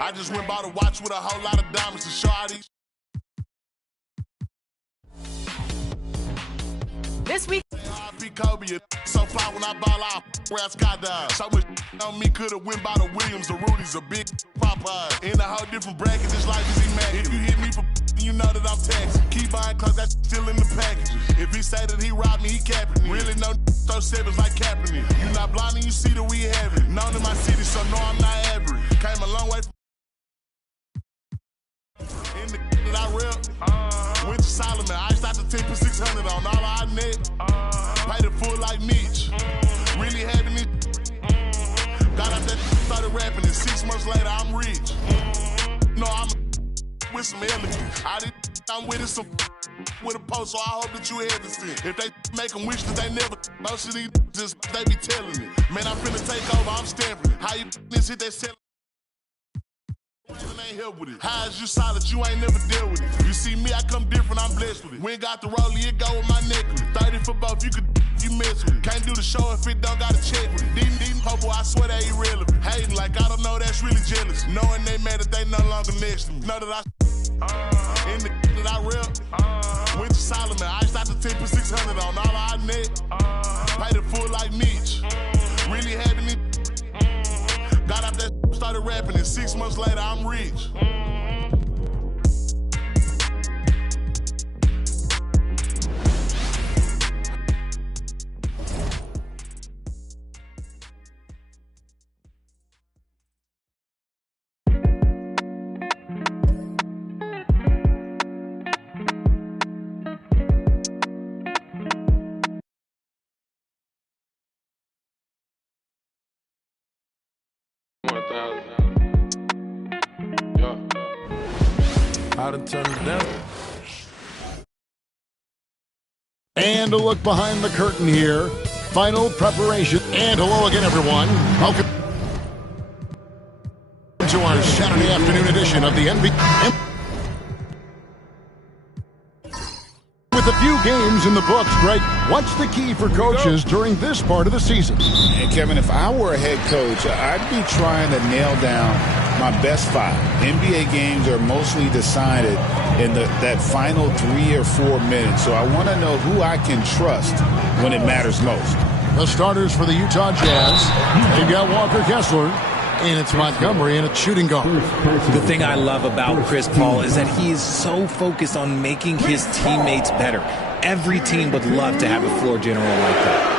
I just went bought a watch with a whole lot of diamonds to show all these. This week. R.I.P. Kobe, so fly when I ball out, where I skydive. So much on me, could've went by the Williams, the Rudy's, a big Popeye. In a whole different bracket, this life is immaculate. If you hit me for you know that I'm taxing. Keep buying clothes, that's still in the packages. If he say that he robbed me, he capping me. Really no throw sevens like Kaepernick. You not blind and you see that we have it. Known in my city, so no, I'm not average. Came a long way from in the that I rep. Went to Solomon, I iced out the 10 for 600 on all I net. Paid it full like Mitch. Really having it. Got out that started rapping, and 6 months later I'm rich. No, I'm with some elegance. I'm with it some with a post, so I hope that you hesitant. If they make them wish that they never, most of these just they be telling it. Man, I'm finna take over, I'm stamping it. How you this hit that selling? Ain't help with it. How is you solid? You ain't never dealt with it. You see me, I come different, I'm blessed with it. We ain't got the rollie, it go with my necklace. 30 for both, you could you mess with it. Can't do the show if it don't got a check with it. Dean, Popo, I swear they irrelevant. Hating like I don't know, that's really jealous. Knowing they mad that they no longer next to me. Know that I in the that I rep. Went to Solomon, I iced out the 10 for 600 on all I net. Paid it full like Mitch. Really having it. Got out that started rapping, and 6 months later I'm rich. How to turn it down. And a look behind the curtain here. Final preparation. And hello again, everyone. Welcome to our Saturday afternoon edition of the NBA. With a few games in the books, Greg, what's the key for coaches during this part of the season? And Kevin, if I were a head coach, I'd be trying to nail down my best 5. NBA games are mostly decided in that final 3 or 4 minutes, so I want to know who I can trust when it matters most. The starters for the Utah Jazz, they've got Walker Kessler, and it's Montgomery, and it's shooting guard. The thing I love about Chris Paul is that he is so focused on making his teammates better. Every team would love to have a floor general like that.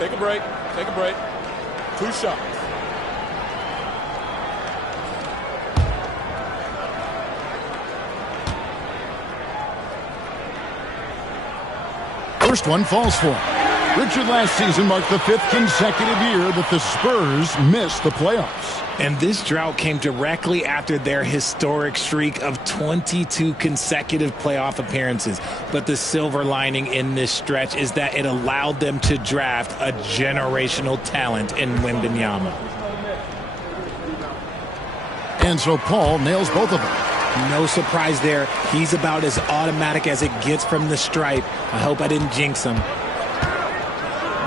Take a break. Take a break. 2 shots. First one falls for him. Richard, last season marked the 5th consecutive year that the Spurs missed the playoffs. And this drought came directly after their historic streak of 22 consecutive playoff appearances. But the silver lining in this stretch is that it allowed them to draft a generational talent in Wembanyama. And so Paul nails both of them. No surprise there. He's about as automatic as it gets from the stripe. I hope I didn't jinx him.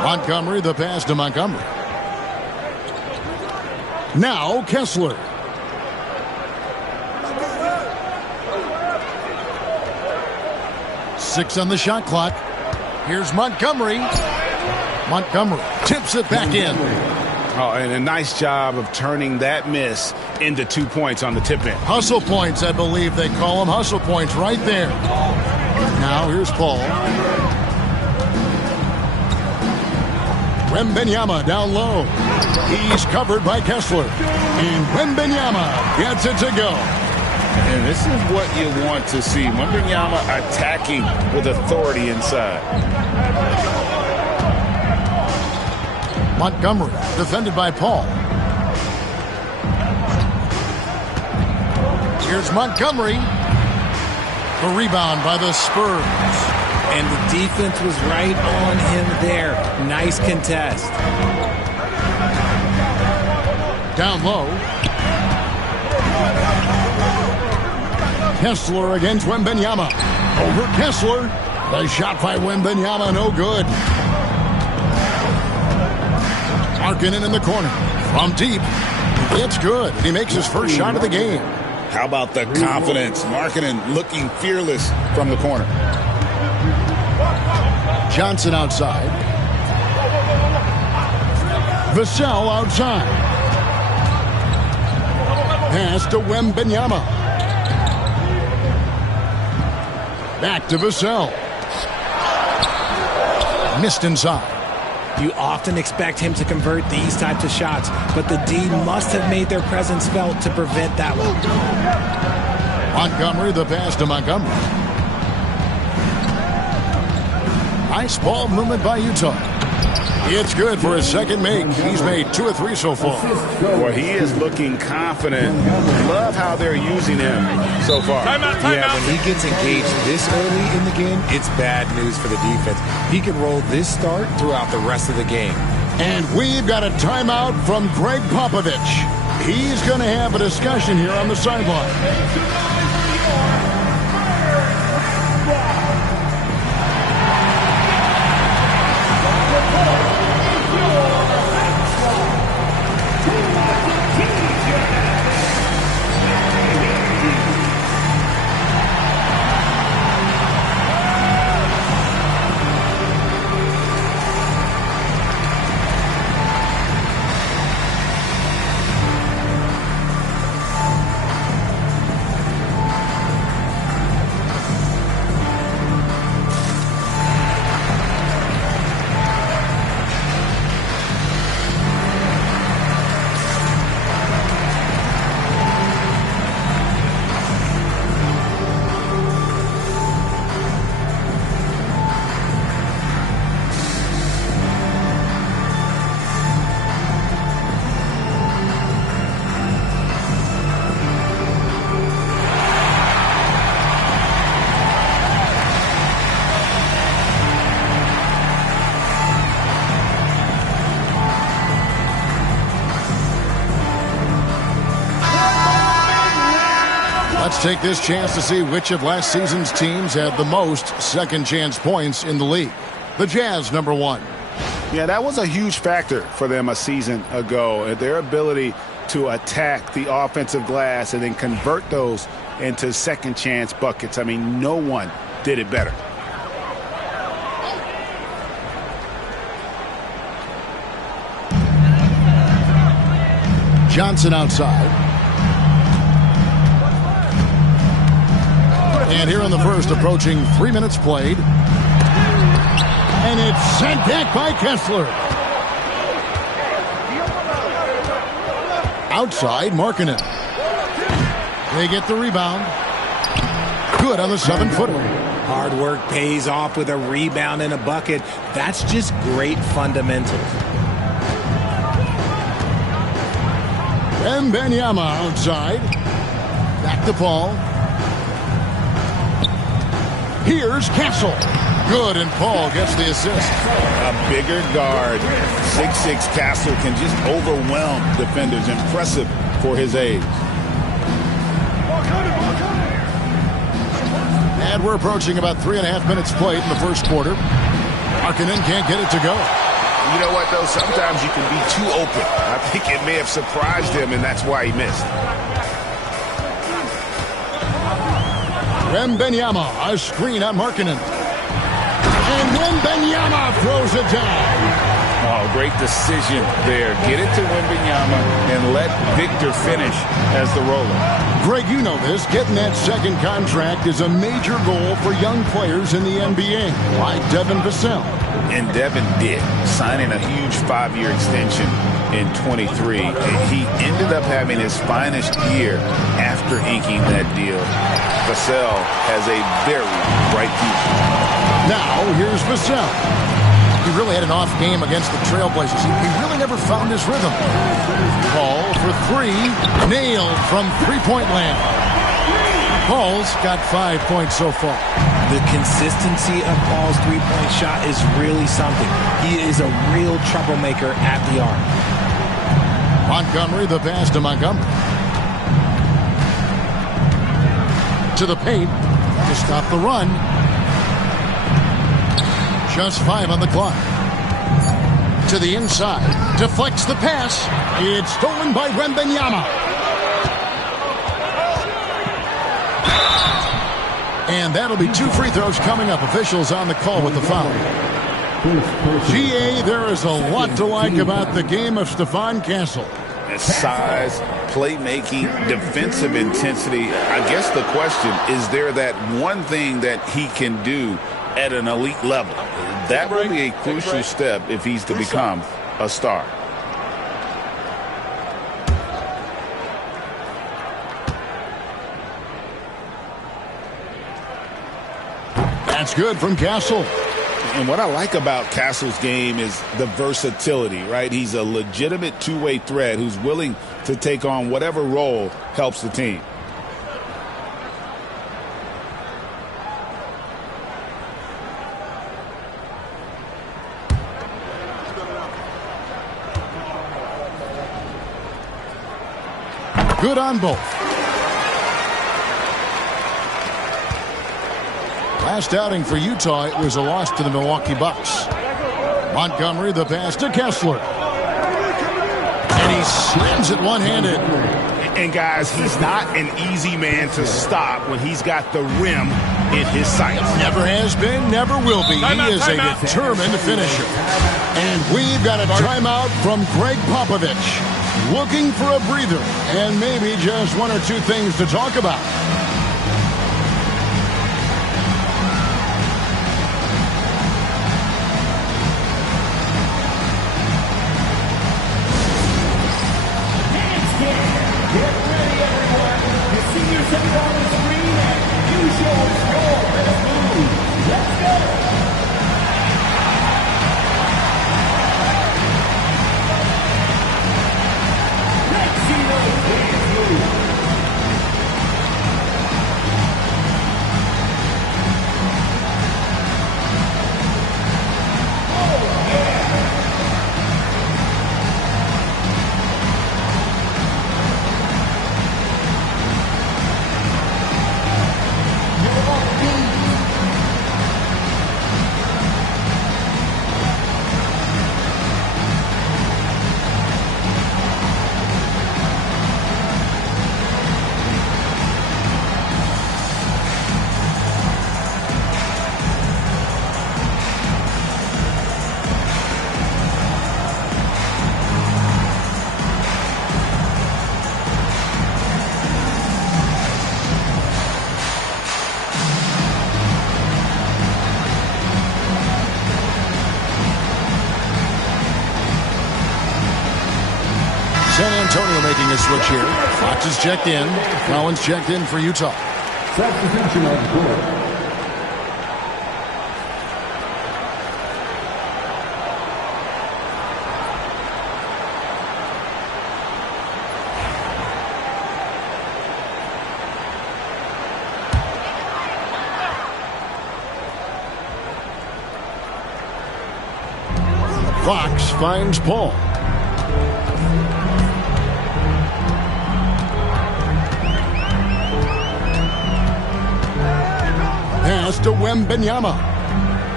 Montgomery, the pass to Montgomery. Now Kessler. Six on the shot clock. Here's Montgomery. Montgomery tips it back in. Oh, and a nice job of turning that miss into 2 points on the tip in. Hustle points, I believe they call them. Hustle points right there. Now here's Paul. Wembanyama down low. He's covered by Kessler. And Wembanyama gets it to go. And this is what you want to see. Wembanyama attacking with authority inside. Montgomery defended by Paul. Here's Montgomery. The rebound by the Spurs. And the defense was right on him there. Nice contest. Down low. Kessler against Wembanyama. Over Kessler. The shot by Wembanyama, no good. Markkanen in the corner. From deep. It's good. He makes his first shot of the game. How about the confidence? Markkanen looking fearless from the corner. Johnson outside. Vassell outside. Pass to Wembanyama. Back to Vassell. Missed inside. You often expect him to convert these types of shots, but the D must have made their presence felt to prevent that one. Montgomery, the pass to Montgomery. Nice ball movement by Utah. It's good for his second make. He's made 2 of 3 so far. Well, he is looking confident. Love how they're using him so far. Timeout. When he gets engaged this early in the game, it's bad news for the defense. He can roll this start throughout the rest of the game. And we've got a timeout from Greg Popovich. He's going to have a discussion here on the sideline. Let's take this chance to see which of last season's teams had the most second chance points in the league. The Jazz, number 1. Yeah, that was a huge factor for them a season ago. Their ability to attack the offensive glass and then convert those into second chance buckets. I mean, no one did it better. Johnson outside. And here in the first, approaching 3 minutes played. And it's sent back by Kessler. Outside, Markkanen. They get the rebound. Good on the 7-footer. Hard work pays off with a rebound and a bucket. That's just great fundamentals. Wembanyama outside. Back to Paul. Here's Castle. Good, and Paul gets the assist. A bigger guard, 6'6" Castle, can just overwhelm defenders. Impressive for his age. And we're approaching about 3.5 minutes played in the first quarter. Markkanen can't get it to go. You know what, though? Sometimes you can be too open. I think it may have surprised him, and that's why he missed. Wembanyama, a screen on Markkanen. And Wembanyama throws it down. Oh, great decision there. Get it to Wembanyama and let Victor finish as the roller. Greg, you know this. Getting that second contract is a major goal for young players in the NBA, like Devin Vassell. And Devin did, signing a huge 5-year extension in 23. He ended up having his finest year after inking that deal. Vassell has a very bright future. Now, here's Vassell. He really had an off game against the Trailblazers. He really never found his rhythm. Paul for 3, nailed from three-point land. Paul's got 5 points so far. The consistency of Paul's three-point shot is really something. He is a real troublemaker at the arc. Montgomery, the pass to Montgomery. To the paint to stop the run. Just 5 on the clock. to the inside. Deflects the pass. It's stolen by Wembanyama. And that'll be 2 free throws coming up. Officials on the call with the foul. GA, there is a lot to like about the game of Stephon Castle. Size, playmaking, defensive intensity. I guess the question, is there that one thing that he can do at an elite level? That will be a crucial step if he's to become a star. That's good from Castle. And what I like about Castle's game is the versatility, right? He's a legitimate two-way threat who's willing to take on whatever role helps the team. Good on both. Last outing for Utah, it was a loss to the Milwaukee Bucks. Montgomery, the pass to Kessler. And he slams it one-handed. And, guys, he's not an easy man to stop when he's got the rim in his sights. Never has been, never will be. He is a determined finisher. And we've got a timeout from Greg Popovich. Looking for a breather and maybe just 1 or 2 things to talk about. San Antonio making a switch here. Fox is checked in. Collins checked in for Utah. Substitution on the court. Fox finds Paul. Pass to Wembanyama.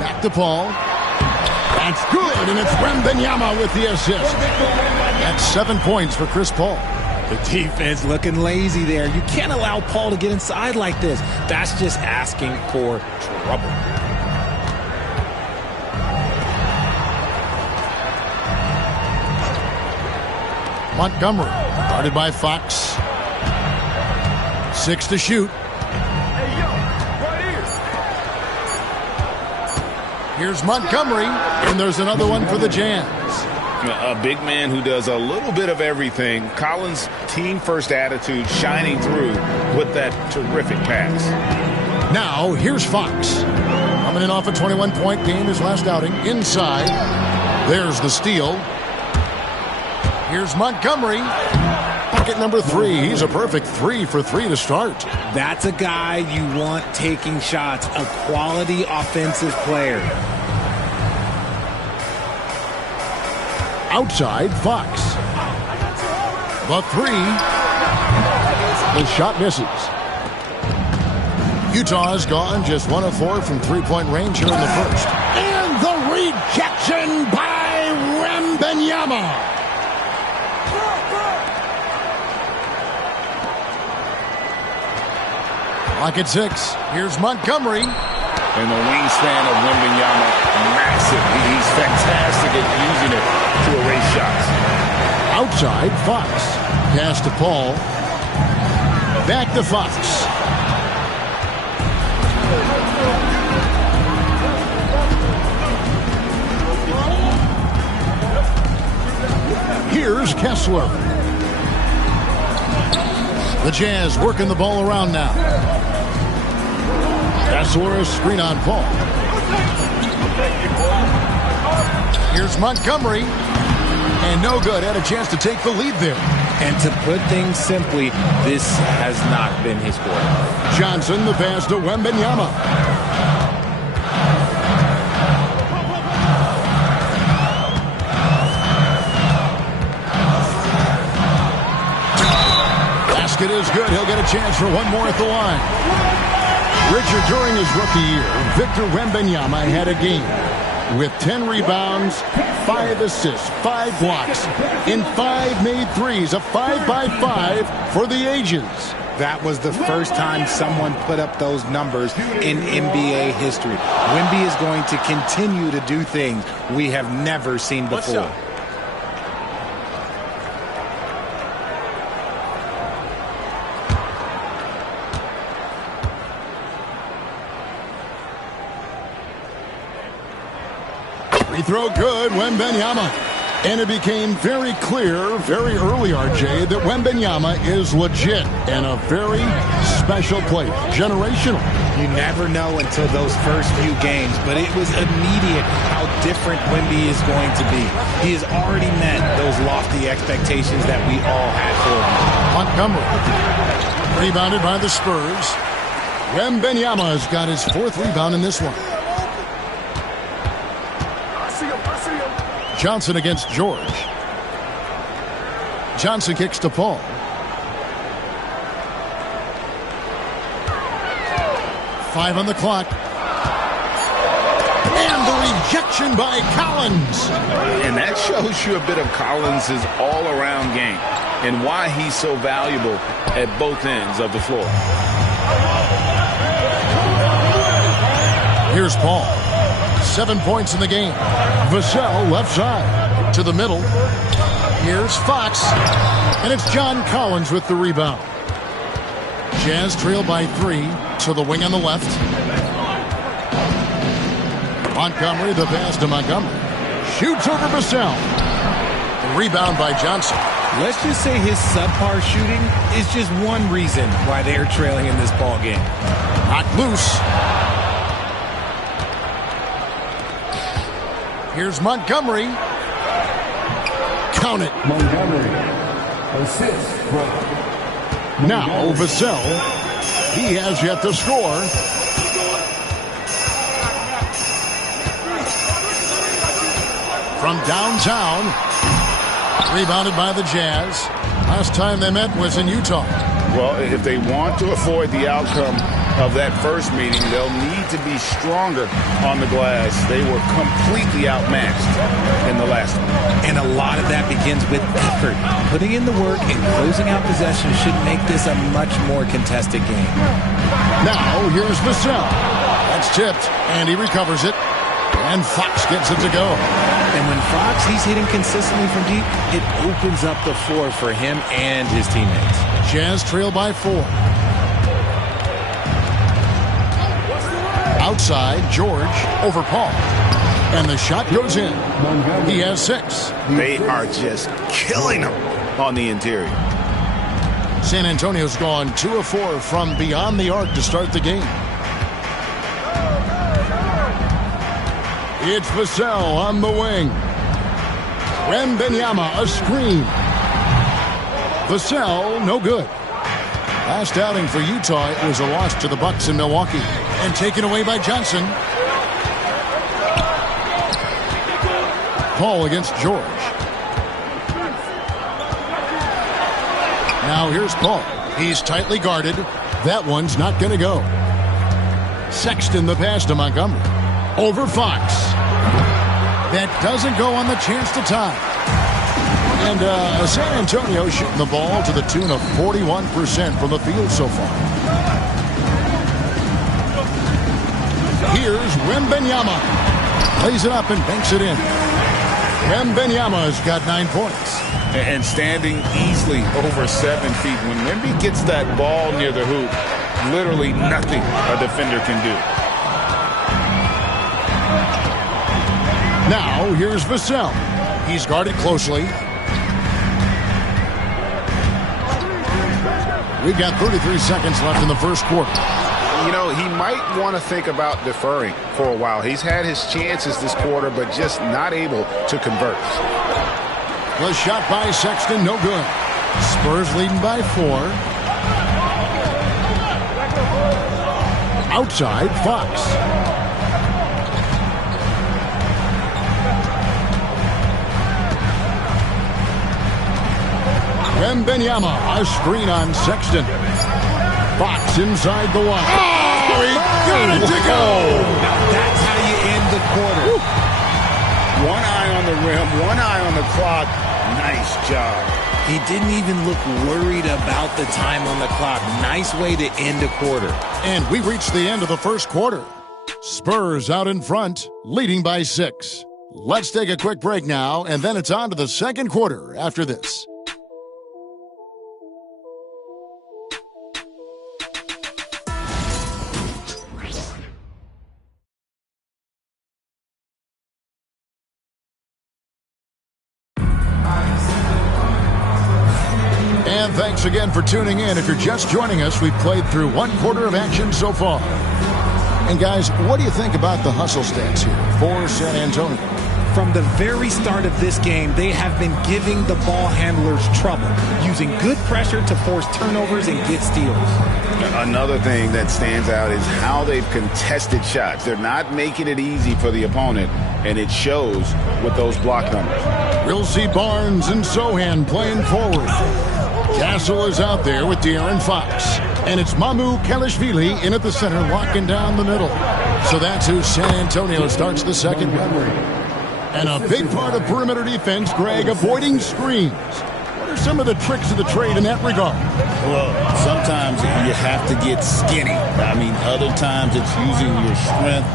Back to Paul. That's good, and it's Wembanyama with the assist. That's 7 points for Chris Paul. The defense looking lazy there. You can't allow Paul to get inside like this. That's just asking for trouble. Montgomery, guarded by Fox. 6 to shoot. Here's Montgomery, and there's another one for the Jazz. A big man who does a little bit of everything. Collins' team-first attitude shining through with that terrific pass. Now, here's Fox. Coming in off a 21-point game his last outing. Inside. There's the steal. Here's Montgomery. Bucket number 3. He's a perfect 3 for 3 to start. That's a guy you want taking shots. A quality offensive player. Outside, Fox. The 3. The shot misses. Utah's gone just 1 of 4 from 3-point range here in the first. And the rejection by Rem. Wembanyama. Clock at 6. Here's Montgomery. And the wingspan of Wembanyama, massive. He's fantastic at using it to erase shots. Outside, Fox. Pass to Paul. Back to Fox. Here's Kessler. The Jazz working the ball around now. Kessler, a screen on Paul. Here's Montgomery. And no good. Had a chance to take the lead there. And to put things simply, this has not been his quarter. Johnson, the pass to Wembanyama. Basket is good. He'll get a chance for one more at the line. Richard, during his rookie year, Victor Wembanyama had a game with 10 rebounds, 5 assists, 5 blocks, and 5 made threes, a 5-by-5 for the ages. That was the first time someone put up those numbers in NBA history. Wemby is going to continue to do things we have never seen before. Free throw good, Wembanyama. And it became very clear very early, RJ, that Wembanyama is legit and a very special player. Generational. You never know until those first few games, but it was immediate how different Wemby is going to be. He has already met those lofty expectations that we all had for him. Montgomery. Rebounded by the Spurs. Wembanyama has got his 4th rebound in this one. Johnson against George. Johnson kicks to Paul. Five on the clock. And the rejection by Collins. And that shows you a bit of Collins' all-around game and why he's so valuable at both ends of the floor. Here's Paul. 7 points in the game. Vassell left side to the middle. Here's Fox. And it's John Collins with the rebound. Jazz trail by 3 to the wing on the left. Montgomery, the pass to Montgomery. Shoots over Vassell. The rebound by Johnson. Let's just say his subpar shooting is just one reason why they're trailing in this ball game. Knocked loose. Here's Montgomery. Count it. Montgomery. Assist from. Now Vassell. He has yet to score. From downtown. Rebounded by the Jazz. Last time they met was in Utah. Well, if they want to avoid the outcome of that first meeting, they'll need to be stronger on the glass. They were completely outmatched in the last one. And a lot of that begins with effort. Putting in the work and closing out possession should make this a much more contested game. Now, here's Vassell. That's tipped, and he recovers it. And Fox gets it to go. And when Fox, he's hitting consistently from deep, it opens up the floor for him and his teammates. Jazz trail by 4. Outside, George over Paul. And the shot goes in. He has 6. They are just killing him on the interior. San Antonio's gone 2 of 4 from beyond the arc to start the game. It's Vassell on the wing. Wembanyama, a screen. Vassell, no good. Last outing for Utah, it was a loss to the Bucks in Milwaukee. And taken away by Johnson. Paul against George. Now here's Paul. He's tightly guarded. That one's not going to go. Sexton the pass to Montgomery. Over Fox. That doesn't go on the chance to tie. And San Antonio shooting the ball to the tune of 41% from the field so far. Here's Wembanyama. Lays it up and banks it in. Wembanyama's got 9 points. And standing easily over 7 feet. When Wemby gets that ball near the hoop, literally nothing a defender can do. Now, here's Vassell. He's guarded closely. We've got 33 seconds left in the first quarter. You know, he might want to think about deferring for a while. He's had his chances this quarter, but just not able to convert. The shot by Sexton, no good. Spurs leading by 4. Outside, Fox. Wembanyama, a screen on Sexton. Fox inside the one. Oh, he got it to go! Now that's how you end the quarter. Woo. One eye on the rim, one eye on the clock. Nice job. He didn't even look worried about the time on the clock. Nice way to end a quarter. And we reached the end of the first quarter. Spurs out in front, leading by 6. Let's take a quick break now, and then it's on to the second quarter after this. And thanks again for tuning in. If you're just joining us, we've played through 1 quarter of action so far. And guys, what do you think about the hustle stats here for San Antonio? From the very start of this game, they have been giving the ball handlers trouble, using good pressure to force turnovers and get steals. Another thing that stands out is how they've contested shots. They're not making it easy for the opponent, and it shows with those block numbers. We'll see Barnes and Sohan playing forward. Castle is out there with De'Aaron Fox. And it's Mamu Kelishvili in at the center, locking down the middle. So that's who San Antonio starts the second quarter. And a big part of perimeter defense, Greg, avoiding screens. What are some of the tricks of the trade in that regard? Well, sometimes you have to get skinny. I mean, other times it's using your strength.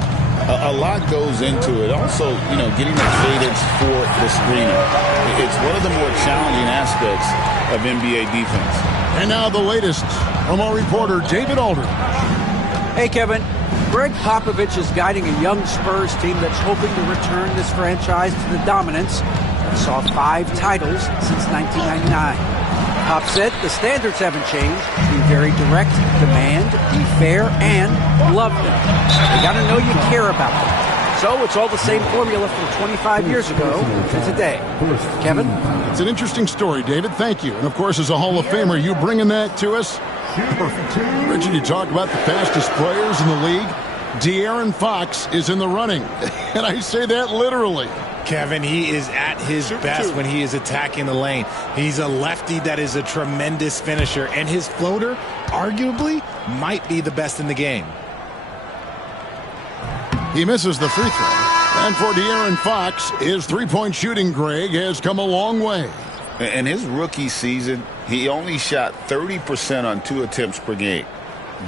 A lot goes into it. Also, getting the cadence for the screening. It's one of the more challenging aspects of NBA defense. And now the latest from our reporter, David Aldridge. Hey, Kevin. Greg Popovich is guiding a young Spurs team that's hoping to return this franchise to the dominance that saw 5 titles since 1999. Pop said the standards haven't changed. Be very direct, demand, be fair, and love them. They got to know you care about them. So it's all the same formula from 25 years ago to today. Kevin? It's an interesting story, David. Thank you. And, of course, as a Hall of Famer, you bringing that to us? Perfect. Richard, you talk about the fastest players in the league. De'Aaron Fox is in the running. And I say that literally. Kevin, he is at his best when he is attacking the lane. He's a lefty that is a tremendous finisher, and his floater, arguably, might be the best in the game. He misses the free throw. And for De'Aaron Fox, his three-point shooting, Greg, has come a long way. In his rookie season, he only shot 30% on 2 attempts per game.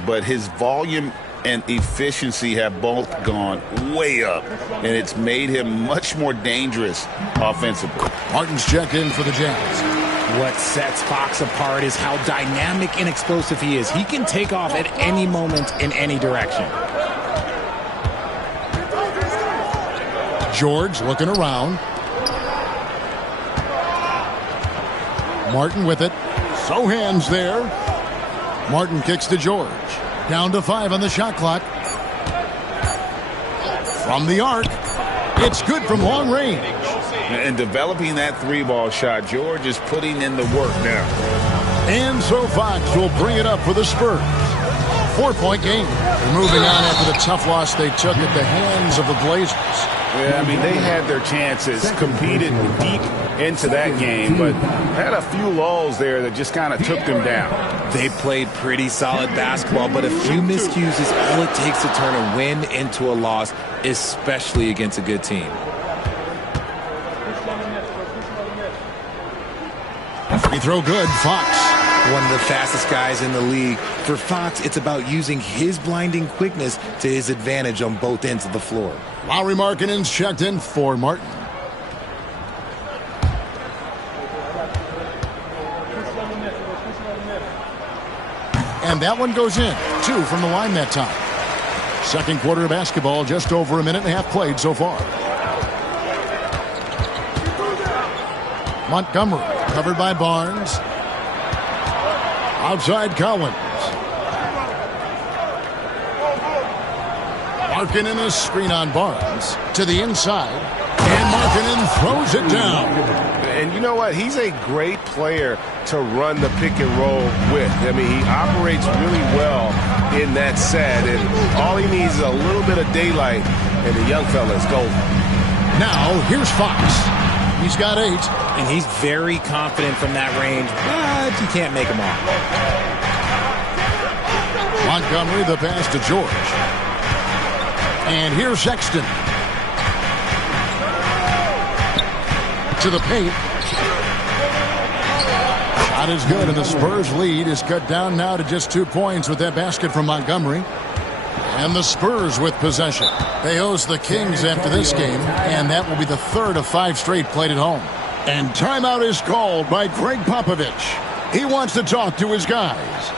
But his volume and efficiency have both gone way up, and it's made him much more dangerous offensively. Martin's checked in for the Jazz. What sets Fox apart is how dynamic and explosive he is. He can take off at any moment in any direction. George looking around. Martin with it. Sohan's there. Martin kicks to George. Down to 5 on the shot clock. From the arc. It's good from long range. And developing that 3-ball shot, George is putting in the work now. And so Fox will bring it up for the Spurs. 4-point game. They're moving on after the tough loss they took at the hands of the Blazers. Yeah, I mean, they had their chances, competed deep into that game, but had a few lulls there that just kind of took them down. They played pretty solid basketball, but a few miscues is all it takes to turn a win into a loss, especially against a good team. He throw good. Fox. One of the fastest guys in the league. For Fox, it's about using his blinding quickness to his advantage on both ends of the floor. Lauri Markkanen's checked in for Martin. And that one goes in. 2 from the line that time. Second quarter of basketball, just over a minute and a half played so far. Montgomery covered by Barnes. Outside Collins. Markkanen a screen on Barnes. To the inside. And Markkanen throws it down. And you know what? He's a great player to run the pick and roll with. I mean, he operates really well in that set. And all he needs is a little bit of daylight, and the young fella is golden. Now, here's Fox. He's got 8. And he's very confident from that range, but you can't make him off. Montgomery, the pass to George. And here's Sexton. To the paint. Shot is good, and the Spurs lead is cut down now to just 2 points with that basket from Montgomery. And the Spurs with possession. They host the Kings after this game, and that will be the 3rd of 5 straight played at home. And timeout is called by Greg Popovich. He wants to talk to his guys.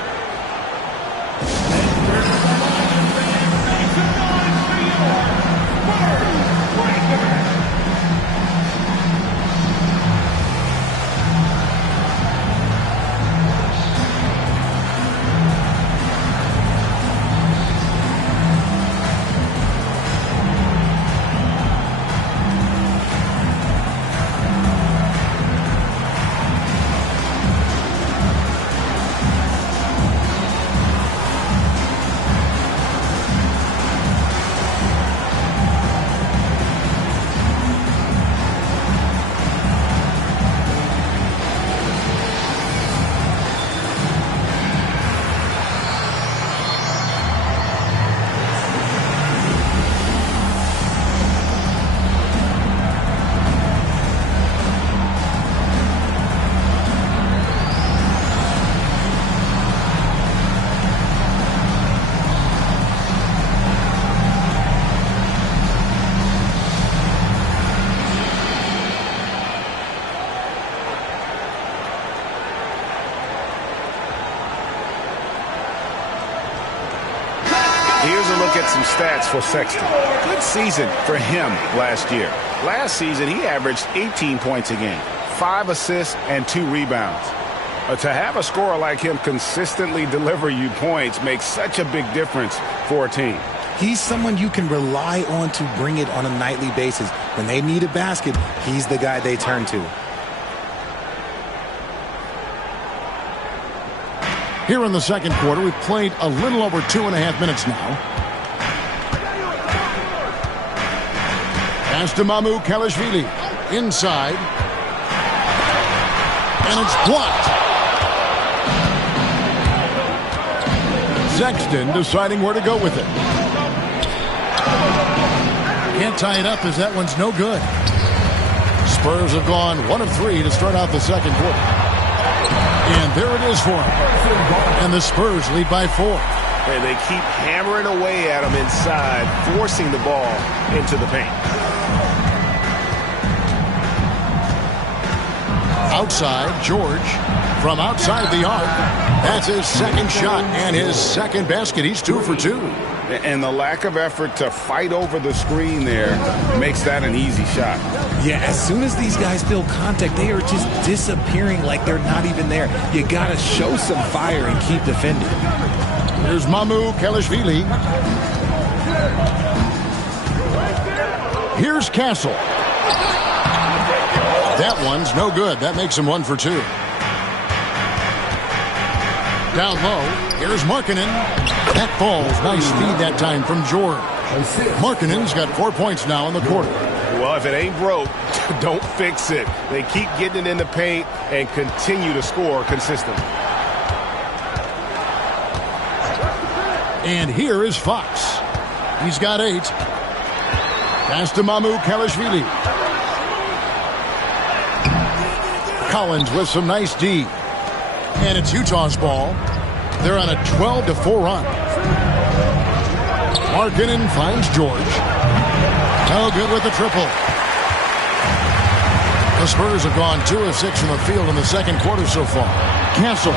Some stats for Sexton. Good season for him last year. Last season, he averaged 18 points a game, 5 assists, and 2 rebounds. To have a scorer like him consistently deliver you points makes such a big difference for a team. He's someone you can rely on to bring it on a nightly basis. When they need a basket, he's the guy they turn to. Here in the second quarter, we've played a little over 2.5 minutes now. Pass to Mamukelashvili. Inside. And it's blocked. Sexton deciding where to go with it. Can't tie it up as that one's no good. Spurs have gone 1 of 3 to start out the second quarter. And there it is for him. And the Spurs lead by 4. And they keep hammering away at him inside, forcing the ball into the paint. Outside, George from outside the arc. That's his second shot and his second basket. He's 2 for 2. And the lack of effort to fight over the screen there makes that an easy shot. Yeah, as soon as these guys feel contact, they are just disappearing like they're not even there. You got to show some fire and keep defending. Here's Mamukelashvili. Here's Castle. That one's no good. That makes him 1 for 2. Down low, here's Markkanen. That falls. Nice feed that time from George. Markkanen's got 4 points now in the quarter. Well, if it ain't broke, don't fix it. They keep getting it in the paint and continue to score consistently. And here is Fox. He's got 8. Pass to Mamukelashvili. Collins with some nice D. And it's Utah's ball. They're on a 12-4 run. Markkanen finds George. No good with the triple. The Spurs have gone 2 of 6 from the field in the second quarter so far. Castle.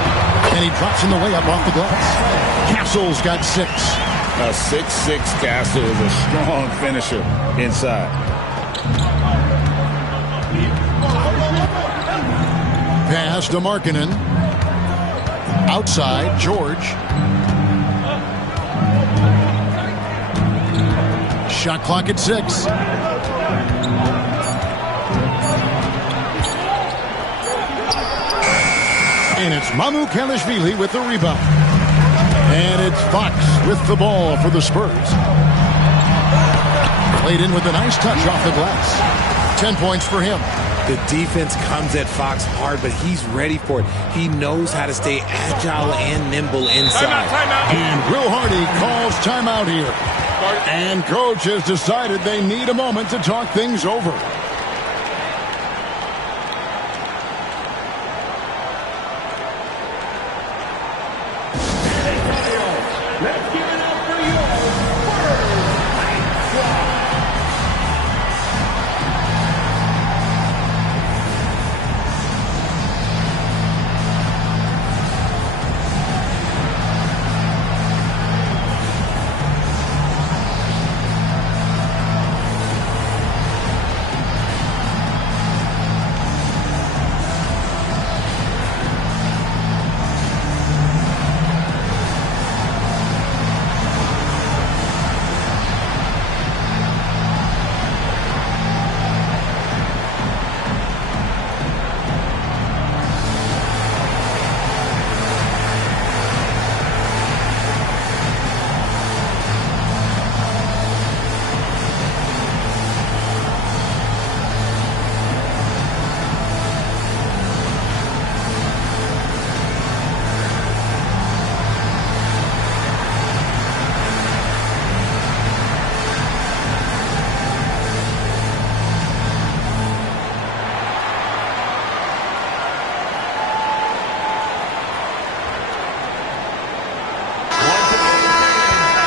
And he drops in the layup off the glass. Castle's got 6. A 6'6" Castle is a strong finisher inside. Pass to Markkanen. Outside, George. Shot clock at 6. And it's Mamukelashvili with the rebound. And it's Fox with the ball for the Spurs. Played in with a nice touch off the glass. 10 points for him. The defense comes at Fox hard, but he's ready for it. He knows how to stay agile and nimble inside. Timeout. And Will Hardy calls timeout here. And coach has decided they need a moment to talk things over. Let's give it up for your Spurs squad.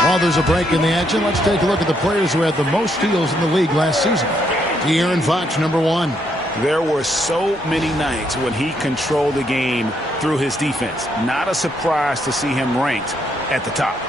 While there's a break in the action, let's take a look at the players who had the most steals in the league last season. De'Aaron Fox, number 1. There were so many nights when he controlled the game through his defense. Not a surprise to see him ranked at the top.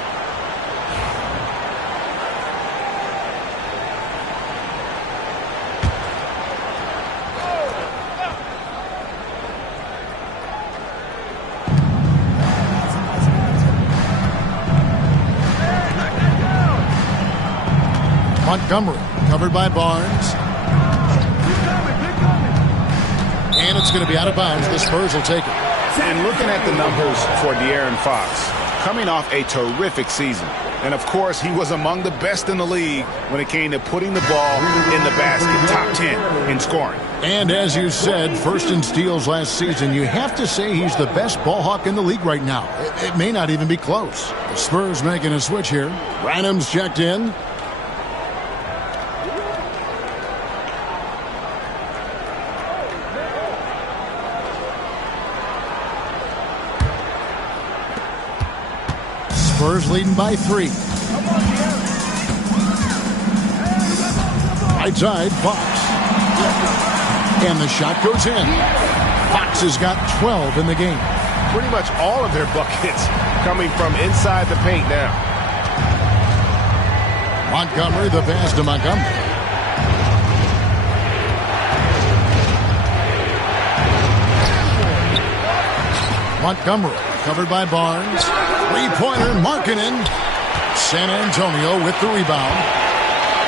Montgomery, covered by Barnes. And it's going to be out of bounds. The Spurs will take it. And looking at the numbers for De'Aaron Fox, coming off a terrific season. And, of course, he was among the best in the league when it came to putting the ball in the basket, top 10 in scoring. And as you said, first in steals last season, you have to say he's the best ball hawk in the league right now. It may not even be close. The Spurs making a switch here. Branham's checked in. Spurs leading by 3. Right side, Fox. And the shot goes in. Fox has got 12 in the game. Pretty much all of their buckets coming from inside the paint now. Montgomery, the pass to Montgomery. Montgomery, covered by Barnes. Three-pointer, Markkanen. San Antonio with the rebound.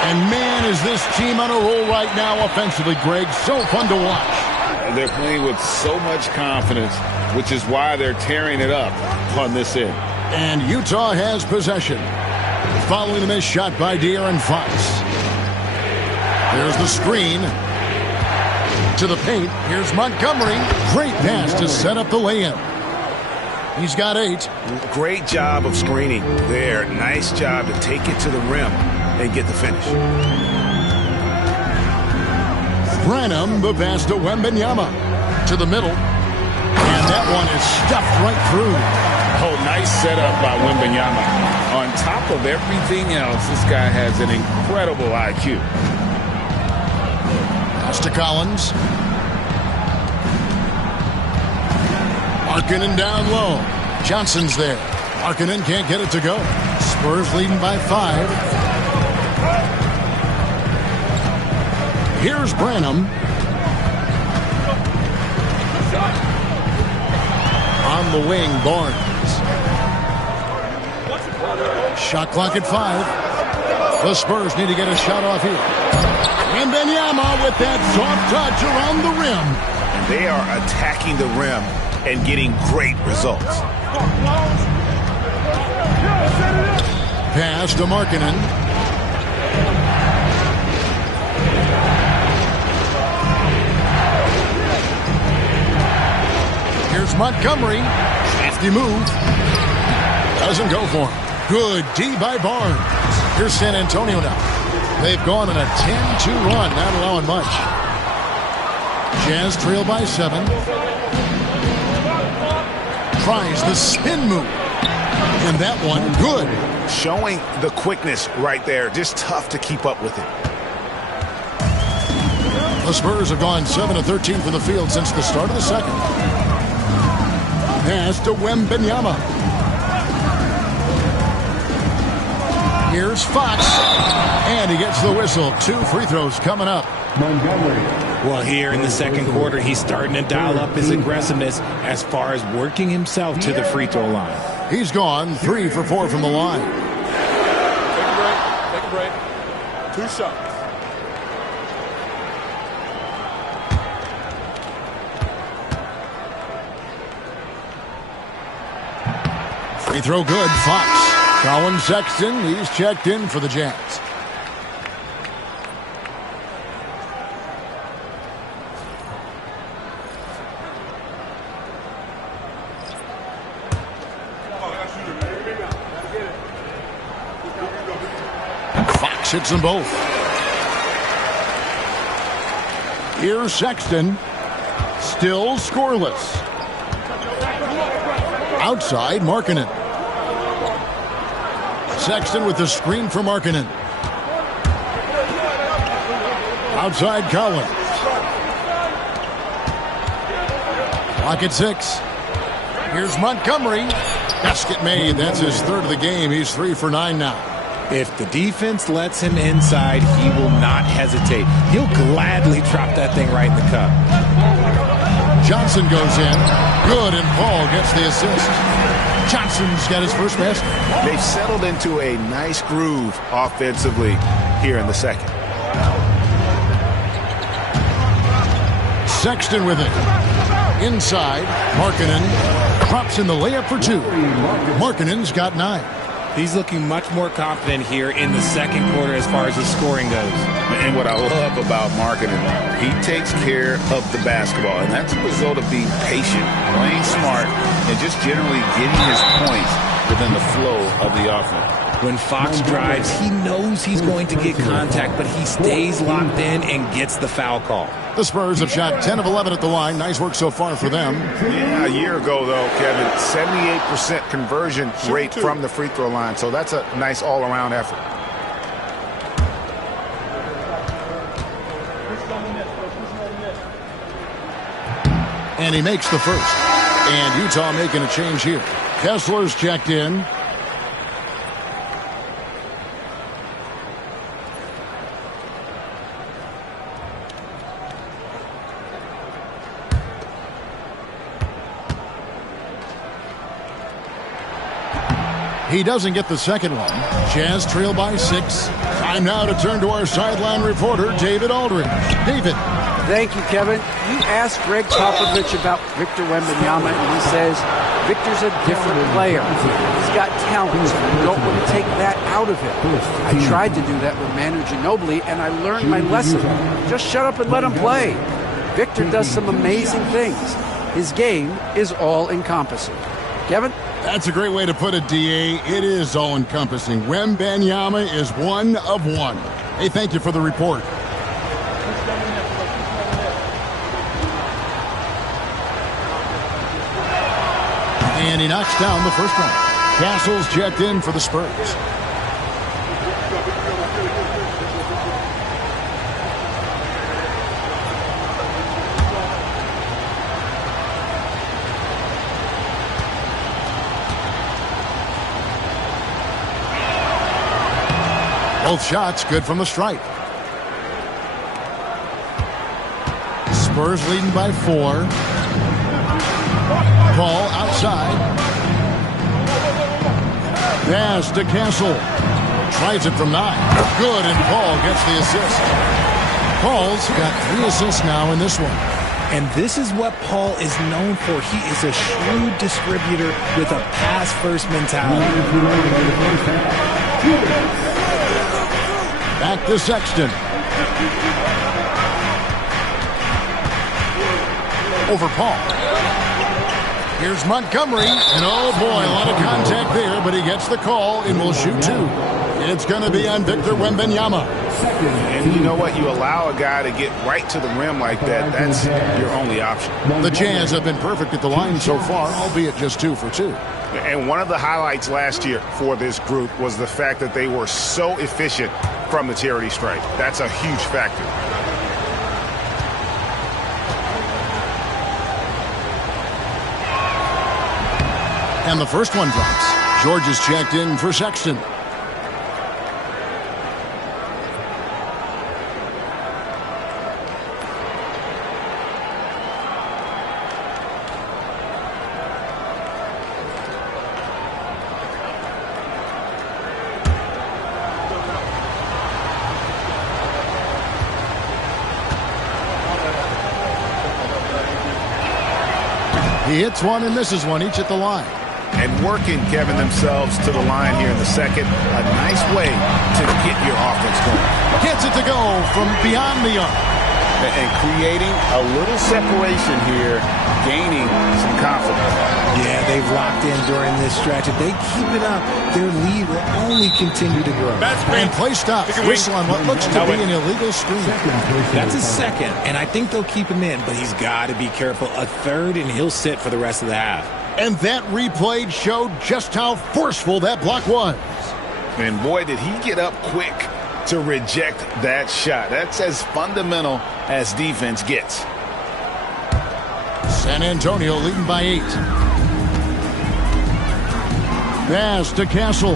And man, is this team on a roll right now offensively, Greg. So fun to watch. They're playing with so much confidence, which is why they're tearing it up on this end. And Utah has possession. Following the missed shot by De'Aaron Fox. There's the screen. To the paint. Here's Montgomery. Great pass to set up the lay-in. He's got 8. Great job of screening there. Nice job to take it to the rim and get the finish. Branham, the pass to Wembanyama. to the middle. And that one is stuffed right through. Oh, nice setup by Wembanyama. On top of everything else, this guy has an incredible IQ. Pass to Collins. Markkanen down low. Johnson's there. Markkanen can't get it to go. Spurs leading by 5. Here's Branham. On the wing, Barnes. Shot clock at 5. The Spurs need to get a shot off here. Wembanyama with that soft touch around the rim. And they are attacking the rim and getting great results. Pass to Markkanen. Here's Montgomery. Safety move. Doesn't go for him. Good D by Barnes. Here's San Antonio now. They've gone on a 10-2 run, not allowing much. Jazz trail by 7. Tries the spin move. And that one, good. Showing the quickness right there. Just tough to keep up with it. The Spurs have gone 7 of 13 from the field since the start of the second. Pass to Wembanyama. Here's Fox. And he gets the whistle. 2 free throws coming up. Montgomery. Well, here in the second quarter, he's starting to dial up his aggressiveness as far as working himself to the free throw line. He's gone 3 for 4 from the line. Take a break. 2 shots. Free throw good. Fox. Colin Sexton, he's checked in for the Jazz. Fox hits them both. Here's Sexton. Still scoreless. Outside, Markkanen. Sexton with the screen for Markkanen. Outside, Collins. Clock at 6. Here's Montgomery. Basket made. That's his 3rd of the game. He's 3 for 9 now. If the defense lets him inside, he will not hesitate. He'll gladly drop that thing right in the cup. Johnson goes in. Good, and Paul gets the assist. Johnson's got his first basket. They've settled into a nice groove offensively here in the second. Sexton with it. Inside, Markkanen drops in the layup for 2. Markkanen's got 9. He's looking much more confident here in the second quarter as far as the scoring goes. And what I love about Markkanen, he takes care of the basketball, and that's a result of being patient, playing smart, and just generally getting his points within the flow of the offense. When Fox drives, he knows he's going to get contact, but he stays locked in and gets the foul call. The Spurs have shot 10 of 11 at the line. Nice work so far for them. Yeah, a year ago, though, Kevin, 78% conversion rate from the free throw line. So that's a nice all-around effort. And he makes the first. And Utah making a change here. Kessler's checked in. He doesn't get the second one. Jazz trail by 6. Time now to turn to our sideline reporter, David Aldridge. David. Thank you, Kevin. You asked Greg Popovich about Victor Wembanyama, and he says Victor's a different player. He's got talent. You don't want to take that out of him. I tried to do that with Manu Ginobili, and I learned my lesson. Just shut up and let him play. Victor does some amazing things. His game is all-encompassing. Kevin? That's a great way to put it, D.A. It is all-encompassing. Wembanyama is 1 of 1. Hey, thank you for the report. And he knocks down the first one. Castle's checked in for the Spurs. Both shots good from the stripe. Spurs leading by 4. Paul outside. Pass to Castle. Tries it from 9. Good, and Paul gets the assist. Paul's got 3 assists now in this one. And this is what Paul is known for. He is a shrewd distributor with a pass-first mentality. Back to Sexton. Over Paul. Here's Montgomery. And oh boy, a lot of contact there, but he gets the call and will shoot 2. It's going to be on Victor Wembanyama. And you know what? You allow a guy to get right to the rim like that. That's your only option. The Jazz have been perfect at the line so far, albeit just 2 for 2. And one of the highlights last year for this group was the fact that they were so efficient from the charity stripe. That's a huge factor. And the first one drops. George is checked in for Sexton. He hits one and misses one, each at the line. And working, Kevin, themselves to the line here in the second. A nice way to get your offense going. Gets it to go from beyond the arc. And creating a little separation here, gaining some confidence. Yeah, they've locked in during this stretch. If they keep it up, their lead will only continue to grow. And play stops. Whistle on what looks to be an illegal screen. That's his second, and I think they'll keep him in, but he's got to be careful. A third, and he'll sit for the rest of the half. And that replay showed just how forceful that block was. And boy, did he get up quick to reject that shot. That's as fundamental as defense gets. San Antonio leading by 8. Pass to Castle.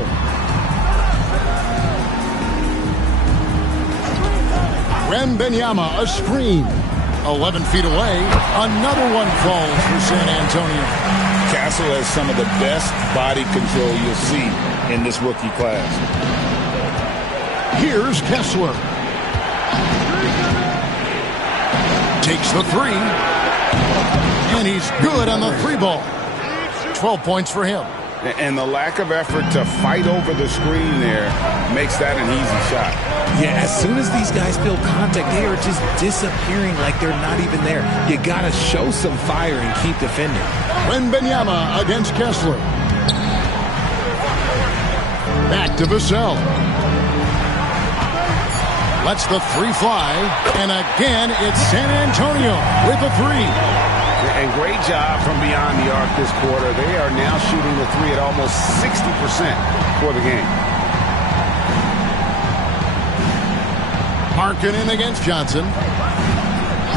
Wembanyama, a screen. 11 feet away. Another one falls for San Antonio. Castle has some of the best body control you'll see in this rookie class. Here's Kessler. Takes the 3. And he's good on the 3 ball. 12 points for him. And the lack of effort to fight over the screen there makes that an easy shot. Yeah, as soon as these guys feel contact, they are just disappearing like they're not even there. You got to show some fire and keep defending. Wembanyama against Kessler. Back to Vassell. Lets the 3 fly. And again, it's San Antonio with the 3. And great job from beyond the arc this quarter. They are now shooting the 3 at almost 60% for the game. Markkanen against Johnson.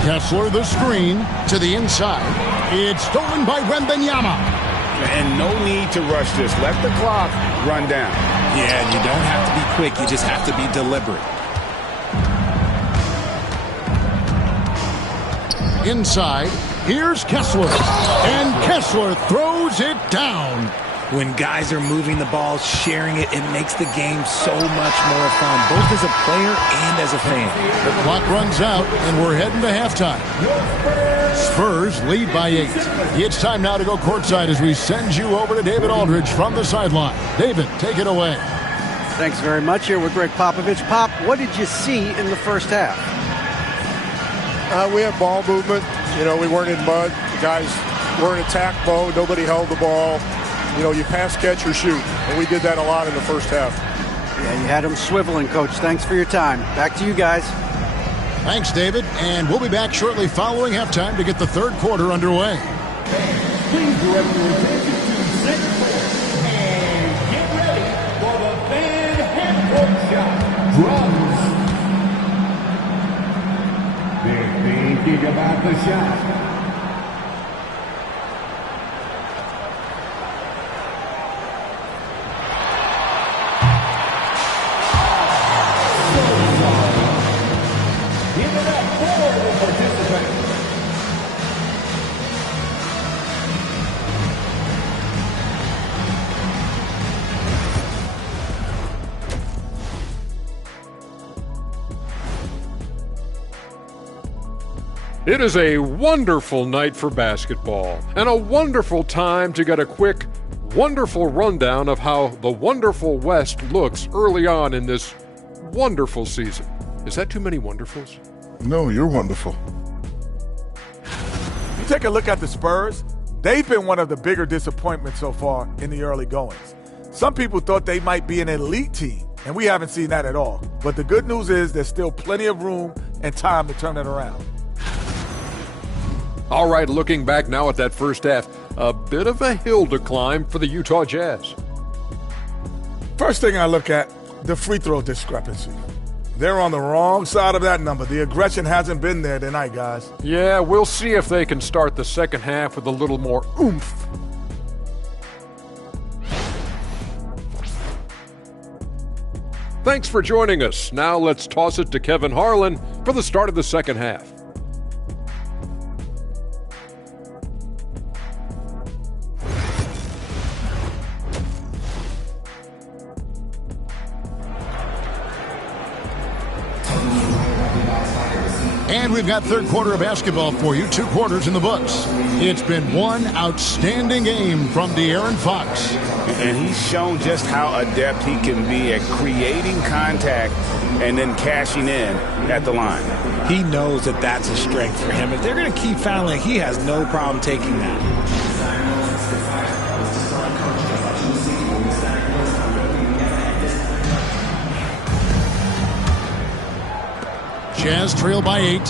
Kessler the screen to the inside. It's stolen by Wembanyama. And no need to rush this. Let the clock run down. Yeah, you don't have to be quick. You just have to be deliberate. Inside, here's Kessler. And Kessler throws it down. When guys are moving the ball, sharing it, it makes the game so much more fun, both as a player and as a fan. The clock runs out, and we're heading to halftime. Spurs lead by 8. It's time now to go courtside as we send you over to David Aldridge from the sideline. David, take it away. Thanks very much. Here with Greg Popovich. Pop, what did you see in the first half? We had ball movement. You know, we weren't in mud. The guys were in attack mode. Nobody held the ball. You know, you pass, catch, or shoot. And we did that a lot in the first half. Yeah, you had them swiveling, Coach. Thanks for your time. Back to you guys. Thanks, David. And we'll be back shortly following halftime to get the third quarter underway. Please direct your attention to And get ready for the Van Handful shot. Drums. They're thinking about the shot. It is a wonderful night for basketball and a wonderful time to get a quick, wonderful rundown of how the wonderful West looks early on in this wonderful season. Is that too many wonderfuls? No, you're wonderful. You take a look at the Spurs, they've been one of the bigger disappointments so far in the early goings. Some people thought they might be an elite team, and we haven't seen that at all. But the good news is there's still plenty of room and time to turn it around. All right, looking back now at that first half, a bit of a hill to climb for the Utah Jazz. First thing I look at, the free throw discrepancy. They're on the wrong side of that number. The aggression hasn't been there tonight, guys. Yeah, we'll see if they can start the second half with a little more oomph. Thanks for joining us. Now let's toss it to Kevin Harlan for the start of the second half. And we've got third quarter of basketball for you, 2 quarters in the books. It's been one outstanding game from De'Aaron Fox. And he's shown just how adept he can be at creating contact and then cashing in at the line. He knows that that's a strength for him. If they're going to keep fouling, he has no problem taking that. Jazz trail by 8.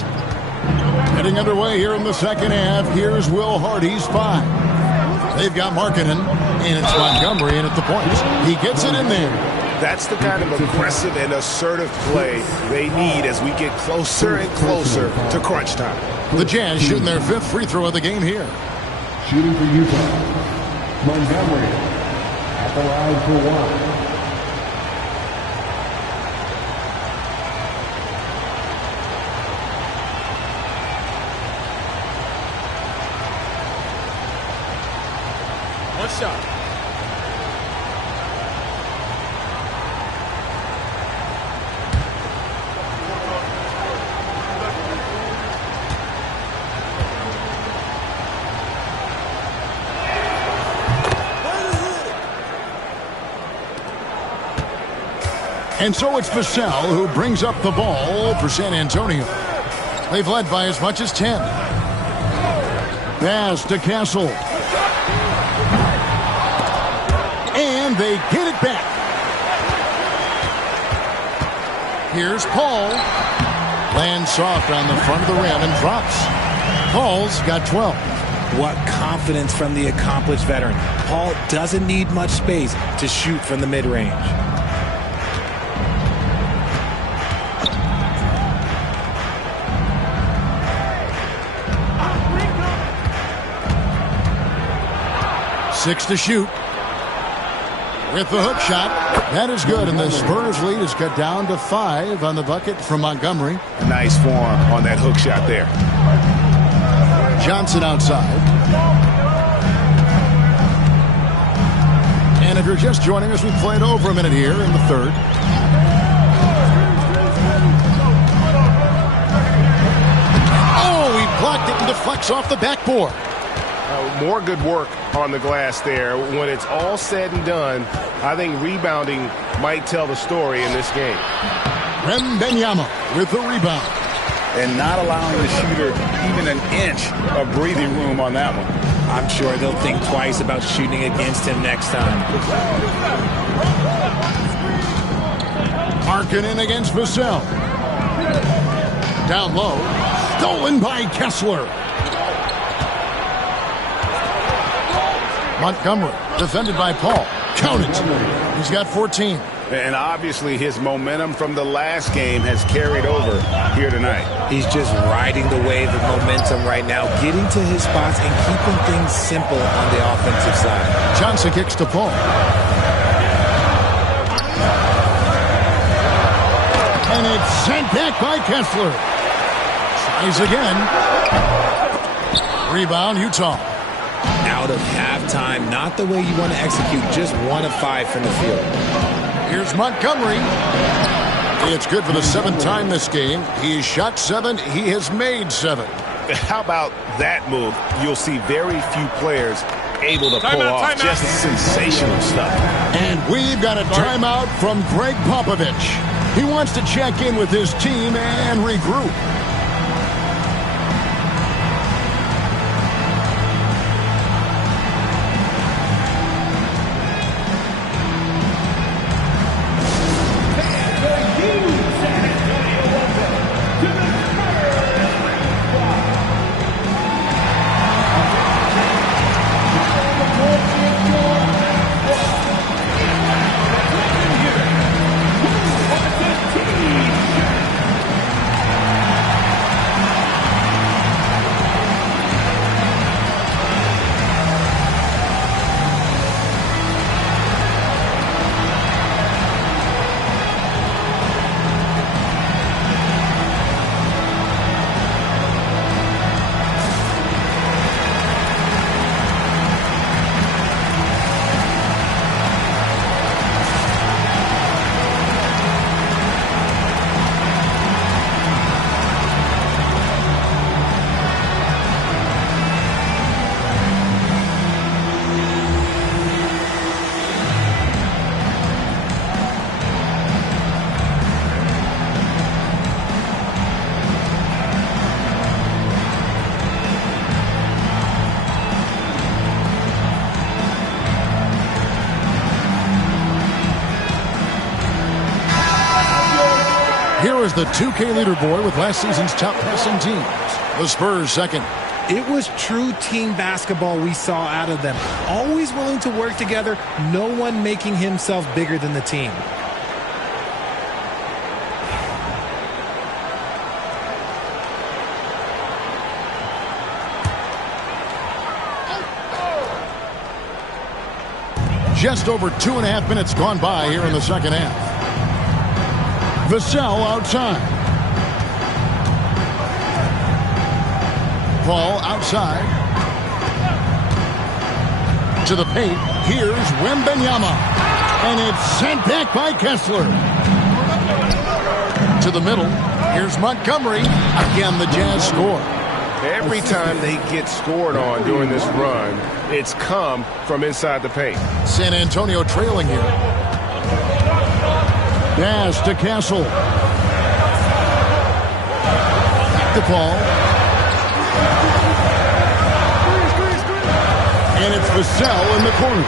Getting underway here in the second half. Here's Will Hardy's 5. They've got Markkanen, and it's Montgomery in at the point. He gets it in there. That's the kind of aggressive and assertive play they need as we get closer and closer to crunch time. The Jazz shooting their 5th free throw of the game here. Shooting for Utah, Montgomery at the line for 1. One shot. And so it's Vassell who brings up the ball for San Antonio. They've led by as much as 10. Pass to Castle. And they get it back. Here's Paul. Lands soft on the front of the rim and drops. Paul's got 12. What confidence from the accomplished veteran. Paul doesn't need much space to shoot from the mid-range. Six to shoot. With the hook shot. That is good, and the Spurs lead is cut down to 5 on the bucket from Montgomery. Nice form on that hook shot there. Johnson outside. And if you're just joining us, we played over a minute here in the third. Oh, he blocked it and deflects off the backboard. More good work on the glass there. When it's all said and done, I think rebounding might tell the story in this game. Wembanyama with the rebound. And not allowing the shooter even an inch of breathing room on that one. I'm sure they'll think twice about shooting against him next time. Markkanen against Vassell. Down low. Stolen by Kessler. Montgomery, defended by Paul. Count it. He's got 14. And obviously his momentum from the last game has carried over here tonight. He's just riding the wave of momentum right now, getting to his spots and keeping things simple on the offensive side. Johnson kicks to Paul. And it's sent back by Kessler. Tries again. Rebound, Utah. Out of halftime, not the way you want to execute, just 1 of 5 from the field. Here's Montgomery. It's good for the 7th time this game. He's shot 7. He has made 7. How about that move? You'll see very few players able to pull off just sensational stuff. And we've got a timeout from Greg Popovich. He wants to check in with his team and regroup. Here is the 2K leaderboard with last season's top passing teams. The Spurs second. It was true team basketball we saw out of them. Always willing to work together, no one making himself bigger than the team. Just over 2.5 minutes gone by here in the second half. Vassell outside. Paul outside. To the paint. Here's Wembanyama. And it's sent back by Kessler. To the middle. Here's Montgomery. Again, the Jazz score. Every time they get scored on during this run, it's come from inside the paint. San Antonio trailing here. Pass to Castle. The ball. And it's Vassell in the corner.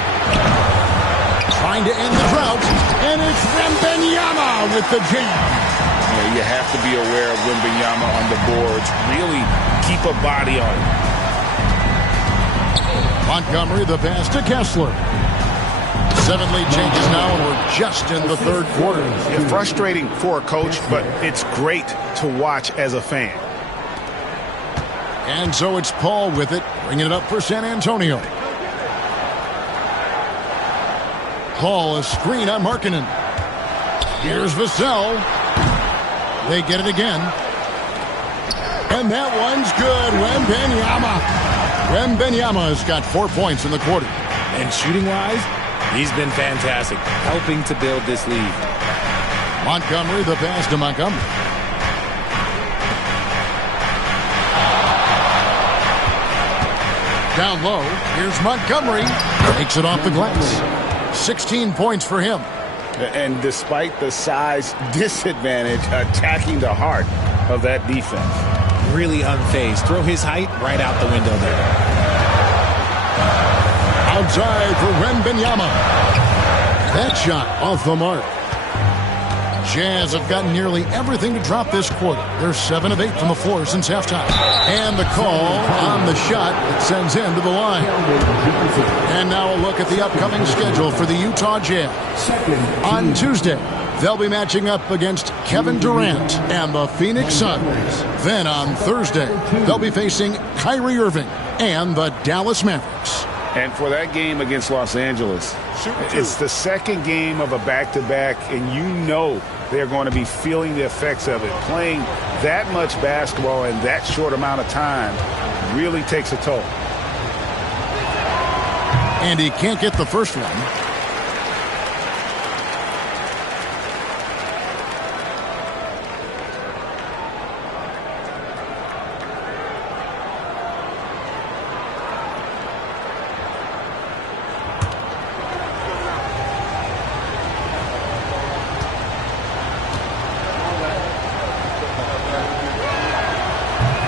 Trying to end the drought. And it's Wembanyama with the jam. Yeah, you have to be aware of Wembanyama on the boards. Really keep a body on him. Montgomery, the pass to Kessler. 7 lead changes now, and we're just in the third quarter. Yeah, frustrating for a coach, but it's great to watch as a fan. And so it's Paul with it, bringing it up for San Antonio. Paul, a screen on Markkanen. Here's Vassell. They get it again. And that one's good. Wembanyama has got 4 points in the quarter. And shooting-wise, he's been fantastic, helping to build this lead. Montgomery, the pass to Montgomery. Down low, here's Montgomery. Takes it off the glass. 16 points for him. And despite the size disadvantage, attacking the heart of that defense. Really unfazed. Throw his height right out the window there. Outside for Wembanyama. That shot off the mark. Jazz have gotten nearly everything to drop this quarter. They're 7 of 8 from the floor since halftime. And the call on the shot that sends him to the line. And now a look at the upcoming schedule for the Utah Jazz. On Tuesday, they'll be matching up against Kevin Durant and the Phoenix Suns. Then on Thursday, they'll be facing Kyrie Irving and the Dallas Mavericks. And for that game against Los Angeles, it's the second game of a back-to-back, and you know they're going to be feeling the effects of it. Playing that much basketball in that short amount of time really takes a toll. And he can't get the first one.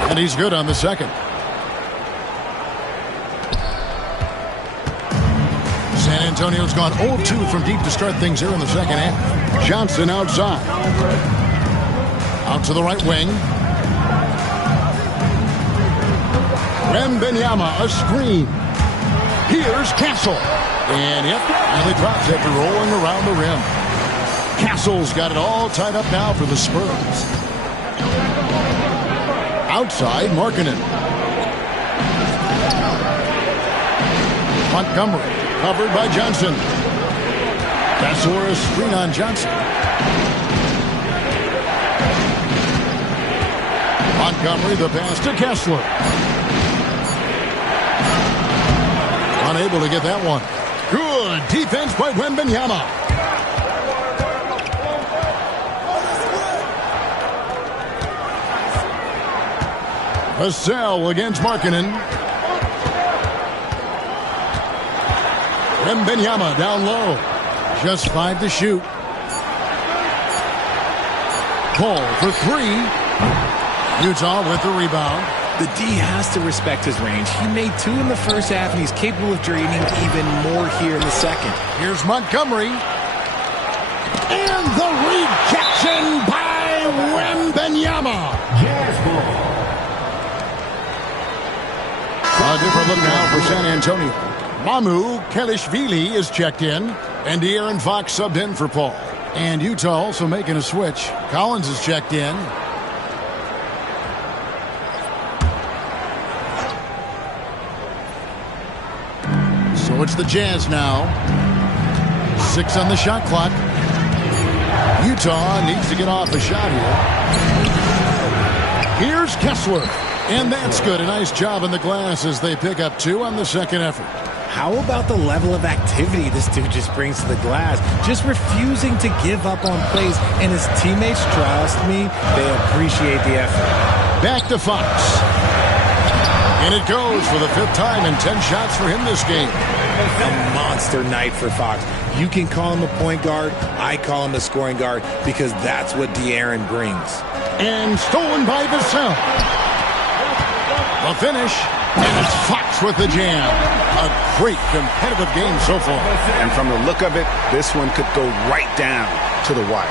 And he's good on the second. San Antonio's gone 0-2 from deep to start things here in the second half. Johnson outside. Out to the right wing. Wembanyama, a screen. Here's Castle. And yep, nearly drops after rolling around the rim. Castle's got it all tied up now for the Spurs. Outside, Markkanen. Montgomery, covered by Johnson. Kessler, a screen on Johnson. Montgomery, the pass to Kessler. Unable to get that one. Good defense by Wembanyama. Vassell against Markkanen. Wembanyama down low. Just 5 to shoot. Cole for 3. Utah with the rebound. The D has to respect his range. He made 2 in the first half, and he's capable of draining even more here in the second. Here's Montgomery. And the rejection by Wembanyama. Jazz ball. A different look now for San Antonio. Mamu Kelishvili is checked in, and De'Aaron Fox subbed in for Paul. And Utah also making a switch. Collins is checked in. So it's the Jazz now. 6 on the shot clock. Utah needs to get off a shot here. Here's Kessler. And that's good. A nice job in the glass as they pick up 2 on the second effort. How about the level of activity this dude just brings to the glass? Just refusing to give up on plays. And his teammates, trust me, they appreciate the effort. Back to Fox. And it goes for the 5th time and 10 shots for him this game. A monster night for Fox. You can call him a point guard. I call him a scoring guard because that's what De'Aaron brings. And stolen by Vassell. The finish, and it's Fox with the jam. A great competitive game so far. And from the look of it, this one could go right down to the wire.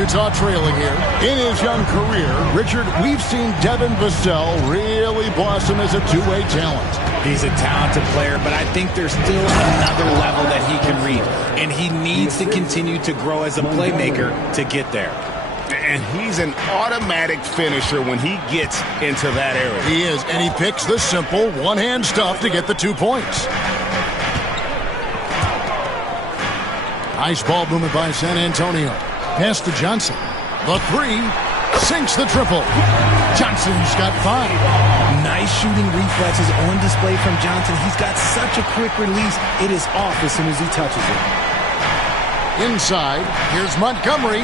Utah trailing here. In his young career, Richard, we've seen Devin Vassell really blossom as a two-way talent. He's a talented player, but I think there's still another level that he can reach. And he needs to continue to grow as a playmaker to get there. And he's an automatic finisher when he gets into that area. He is, and he picks the simple one-hand stuff to get the 2 points. Nice ball movement by San Antonio. Pass to Johnson. The 3 sinks the triple. Johnson's got 5. Nice shooting reflexes on display from Johnson. He's got such a quick release. It is off as soon as he touches it. Inside, here's Montgomery.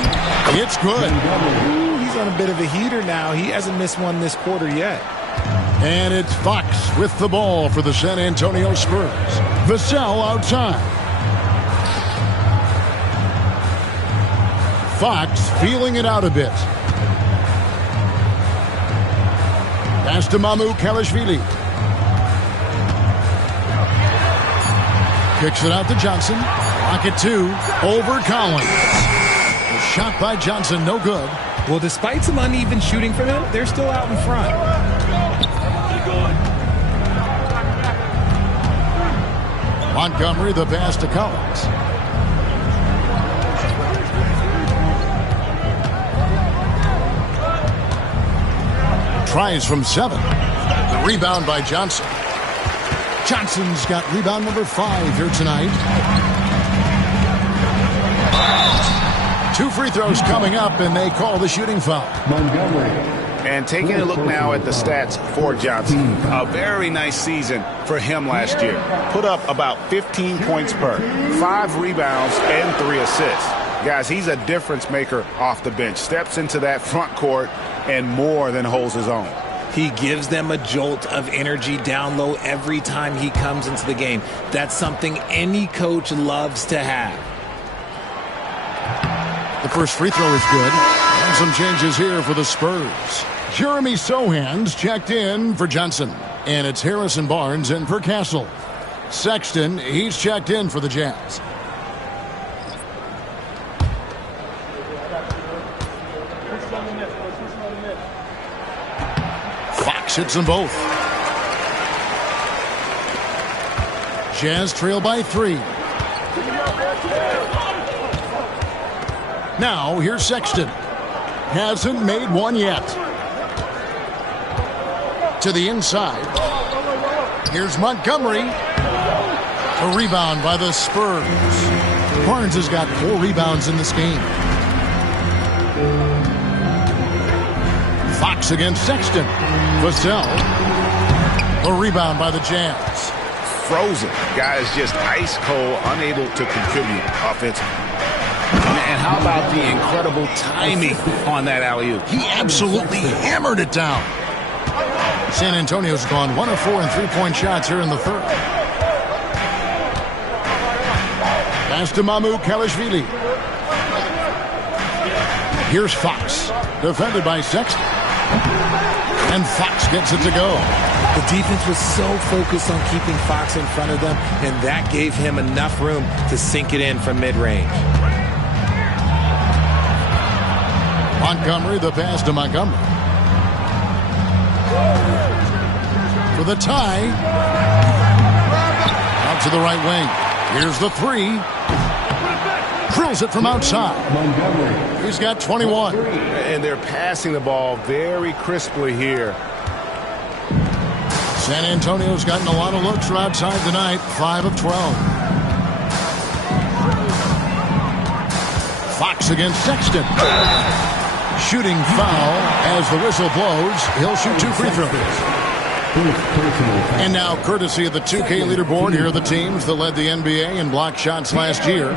It's good. Ooh, he's on a bit of a heater now. He hasn't missed one this quarter yet. And it's Fox with the ball for the San Antonio Spurs. Vassell outside. Fox feeling it out a bit. Pass to Mamu Kelishvili. Kicks it out to Johnson. Pocket 2 over Collins. The shot by Johnson, no good. Well, despite some uneven shooting for them, they're still out in front. Montgomery, the pass to Collins. Tries from 7. The rebound by Johnson. Johnson's got rebound number 5 here tonight. 2 free throws coming up, and they call the shooting foul. Montgomery. And taking a look now at the stats for Johnson. A very nice season for him last year. Put up about 15 points per, 5 rebounds, and 3 assists. Guys, he's a difference maker off the bench. Steps into that front court and more than holds his own. He gives them a jolt of energy down low every time he comes into the game. That's something any coach loves to have. The first free throw is good. And some changes here for the Spurs. Jeremy Sohan's checked in for Johnson. And it's Harrison Barnes in for Castle. Sexton, he's checked in for the Jazz. Fox hits them both. Jazz trail by 3. Now, here's Sexton. Hasn't made one yet. To the inside. Here's Montgomery. A rebound by the Spurs. Barnes has got 4 rebounds in this game. Fox against Sexton. Vassell. A rebound by the Jazz. Frozen. Guys just ice cold, unable to contribute offensively. And how about the incredible timing on that alley-oop? He absolutely hammered it down. San Antonio's gone 1 of 4 in 3-point shots here in the third. Pass to Mamukelashvili. Here's Fox. Defended by Sexton. And Fox gets it to go. The defense was so focused on keeping Fox in front of them, and that gave him enough room to sink it in from mid-range. Montgomery, the pass to Montgomery. For the tie. Out to the right wing. Here's the 3. Drills it from outside. Montgomery. He's got 21. And they're passing the ball very crisply here. San Antonio's gotten a lot of looks from outside tonight. 5 of 12. Fox against Sexton. Shooting foul as the whistle blows. He'll shoot 2 free throws. And now, courtesy of the 2K leaderboard, here are the teams that led the NBA in block shots last year.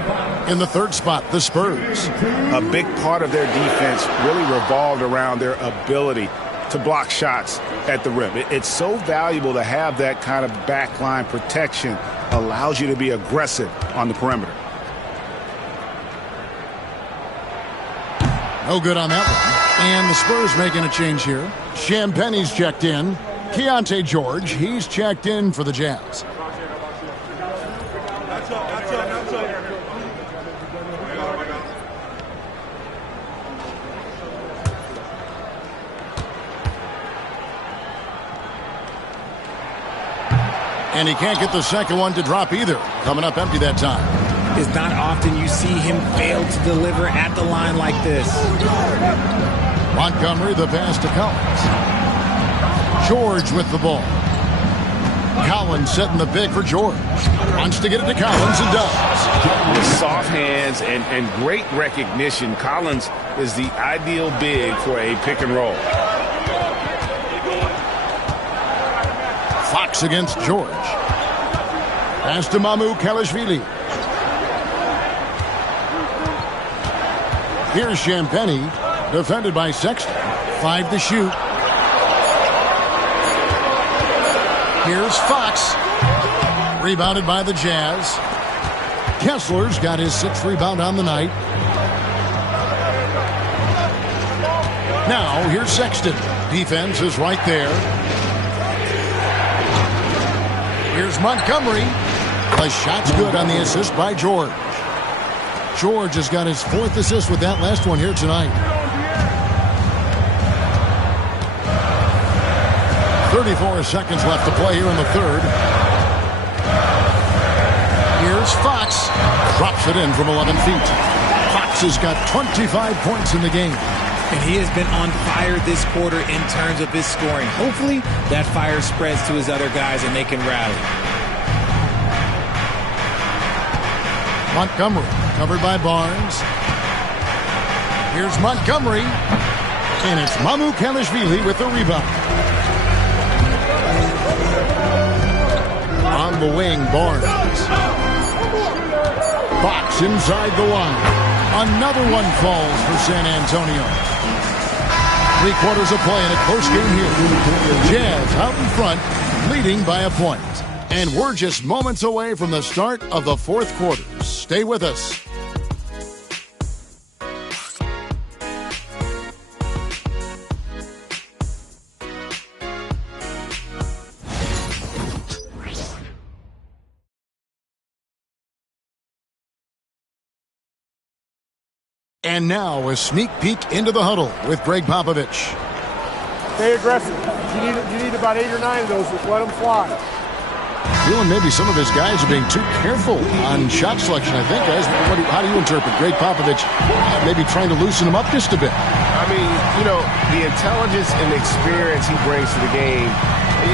In the third spot, the Spurs. A big part of their defense really revolved around their ability to block shots at the rim. It's so valuable to have that kind of backline protection. Allows you to be aggressive on the perimeter. No good on that one. And the Spurs making a change here. Champagne's checked in. Keontae George, he's checked in for the Jazz. And he can't get the second one to drop either. Coming up empty that time. It's not often you see him fail to deliver at the line like this. Montgomery, the pass to Collins. George with the ball. Collins setting the pick for George. Wants to get it to Collins and does. With soft hands and great recognition, Collins is the ideal big for a pick and roll. Fox against George. Pass to Mamukelashvili. Here's Champagnie, defended by Sexton. 5 to shoot. Here's Fox. Rebounded by the Jazz. Kessler's got his 6th rebound on the night. Now, here's Sexton. Defense is right there. Here's Montgomery. The shot's good on the assist by George. George has got his 4th assist with that last one here tonight. 34 seconds left to play here in the 3rd. Here's Fox. Drops it in from 11 feet. Fox has got 25 points in the game. And he has been on fire this quarter in terms of his scoring. Hopefully, that fire spreads to his other guys and they can rally. Montgomery, covered by Barnes. Here's Montgomery. And it's Mamukelashvili with the rebound. On the wing, Barnes. Fox inside the line. Another one falls for San Antonio. 3/4 of play in a close game here. Jazz out in front, leading by a point. And we're just moments away from the start of the 4th quarter. Stay with us. And now a sneak peek into the huddle with Greg Popovich. Stay aggressive. You need about 8 or 9 of those. Just let them fly. Feeling maybe some of his guys are being too careful on shot selection, I think. Guys, how do you interpret Greg Popovich maybe trying to loosen them up just a bit? I mean, you know, the intelligence and the experience he brings to the game,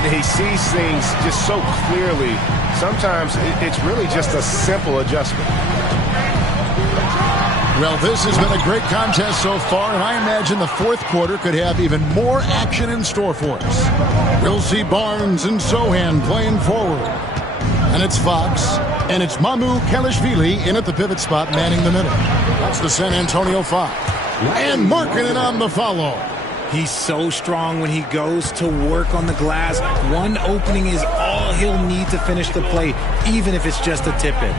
he sees things just so clearly. Sometimes it's really just a simple adjustment. Well, this has been a great contest so far, and I imagine the 4th quarter could have even more action in store for us. We'll see Barnes and Sohan playing forward. And it's Fox, and it's Mamukelashvili in at the pivot spot, manning the middle. That's the San Antonio 5. And Markkanen on the follow. He's so strong when he goes to work on the glass. One opening is all he'll need to finish the play, even if it's just a tip-in.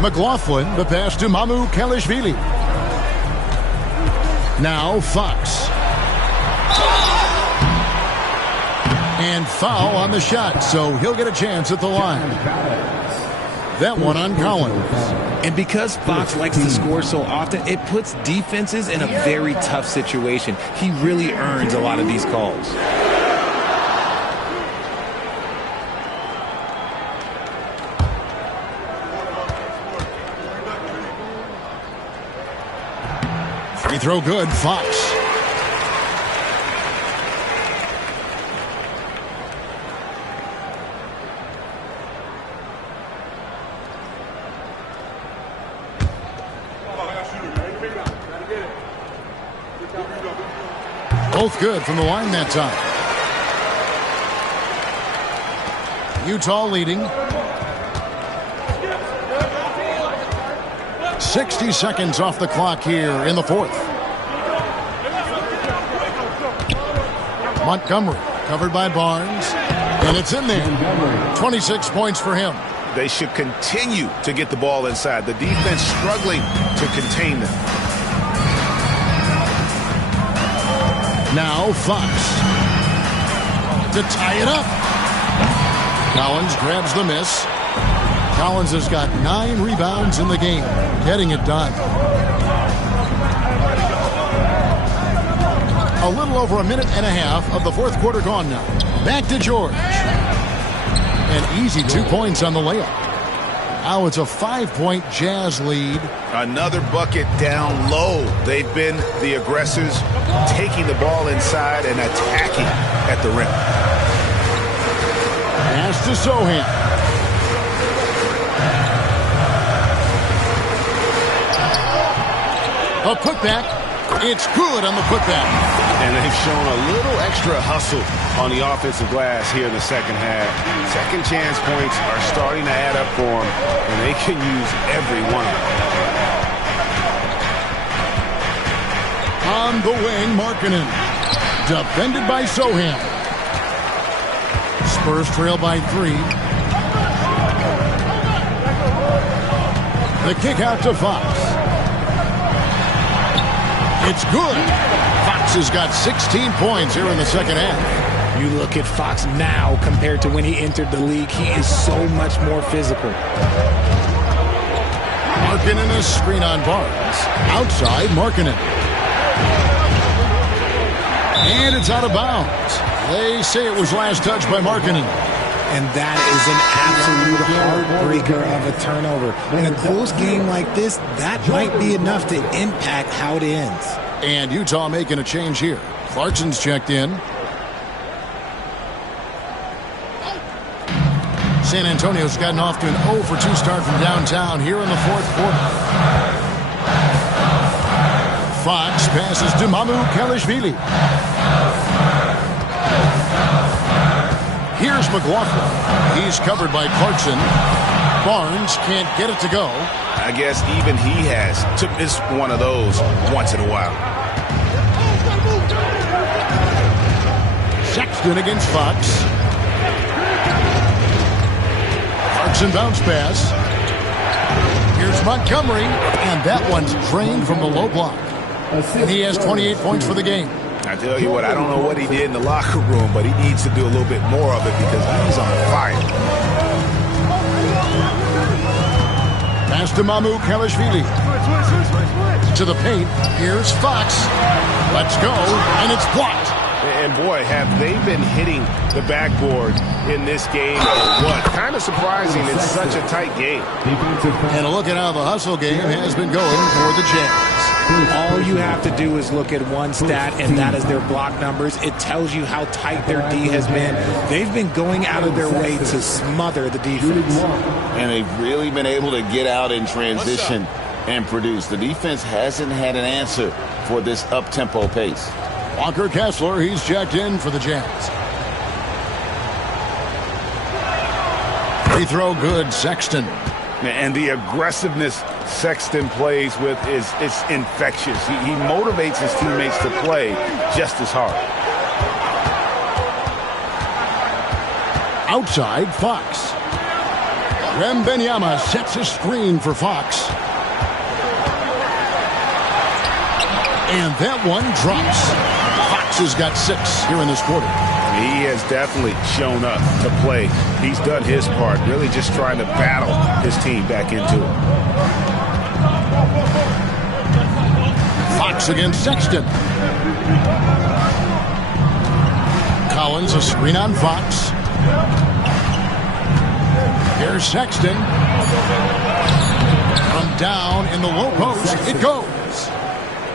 McLaughlin, the pass to Mamukelashvili. Now Fox. And foul on the shot, so he'll get a chance at the line. That one on Collins. And because Fox likes to score so often, it puts defenses in a very tough situation. He really earns a lot of these calls. Free throw good, Fox. Both good from the line that time. Utah leading. 60 seconds off the clock here in the 4th. Montgomery covered by Barnes. And it's in there. 26 points for him. They should continue to get the ball inside. The defense struggling to contain them. Now Fox to tie it up. Collins grabs the miss. Collins has got 9 rebounds in the game, getting it done. A little over a minute and a half of the 4th quarter gone now. Back to George. An easy 2 points on the layup. Now it's a 5-point Jazz lead. Another bucket down low. They've been the aggressors, taking the ball inside and attacking at the rim. Pass to Sohan. A putback. It's good on the putback. And they've shown a little extra hustle on the offensive glass here in the second half. Second chance points are starting to add up for them, and they can use every one of them. On the wing, Markkanen. Defended by Sohan. Spurs trail by 3. The kick out to Fox. It's good. Fox has got 16 points here in the second half. You look at Fox now compared to when he entered the league. He is so much more physical. Markkanen a screen on Barnes. Outside, Markkanen. And it's out of bounds. They say it was last touched by Markkanen. And that is an absolute heartbreaker of a turnover. In a close game like this, that might be enough to impact how it ends. And Utah making a change here. Clarkson's checked in. San Antonio's gotten off to an 0-for-2 start from downtown here in the fourth quarter. Fox passes to Mamukelashvili. Here's McLaughlin. He's covered by Clarkson. Barnes can't get it to go. I guess even he has to miss one of those once in a while. Sexton against Fox. Clarkson bounce pass. Here's Montgomery, and that one's drained from the low block. And he has 28 points for the game. I tell you what, I don't know what he did in the locker room, but he needs to do a little bit more of it because he's on fire. Pass to Mamukelashvili. To the paint. Here's Fox. Let's go, and it's blocked. And boy, have they been hitting the backboard in this game or what? Kind of surprising in such a tight game. And a look at how the hustle game has been going for the Jazz. All you have to do is look at one stat, and that is their block numbers. It tells you how tight their D has been. They've been going out of their way to smother the defense. And they've really been able to get out in transition and produce. The defense hasn't had an answer for this up-tempo pace. Walker Kessler, he's checked in for the Jazz. Free throw good, Sexton. And the aggressiveness Sexton plays with is infectious. He motivates his teammates to play just as hard. Outside, Fox. Wembanyama sets a screen for Fox. And that one drops. Fox has got 6 here in this quarter. He has definitely shown up to play. He's done his part, really just trying to battle his team back into it. Fox against Sexton. Collins a screen on Fox. Here's Sexton. From down in the low post, it goes.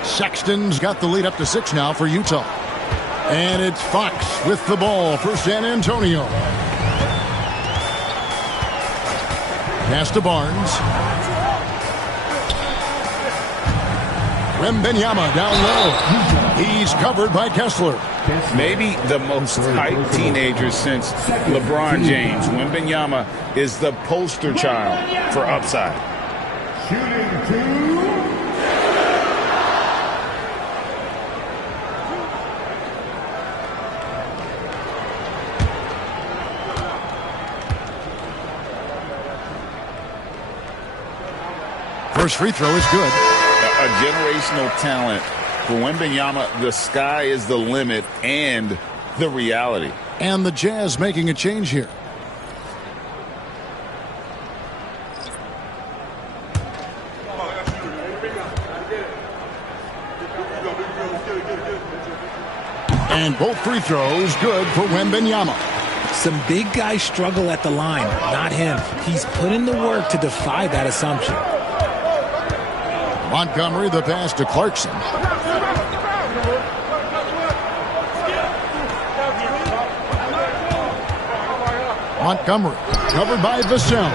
Sexton's got the lead up to 6 now for Utah. And it's Fox with the ball for San Antonio. Pass to Barnes. Wembanyama down low. He's covered by Kessler. Maybe the most hyped teenager since LeBron James. Wembanyama is the poster child for upside. Shooting 2. First free throw is good. A generational talent. For Wembanyama, the sky is the limit and the reality. And the Jazz making a change here. And both free throws good for Wembanyama. Some big guys struggle at the line, not him. He's put in the work to defy that assumption. Montgomery, the pass to Clarkson. Montgomery, covered by Vassell.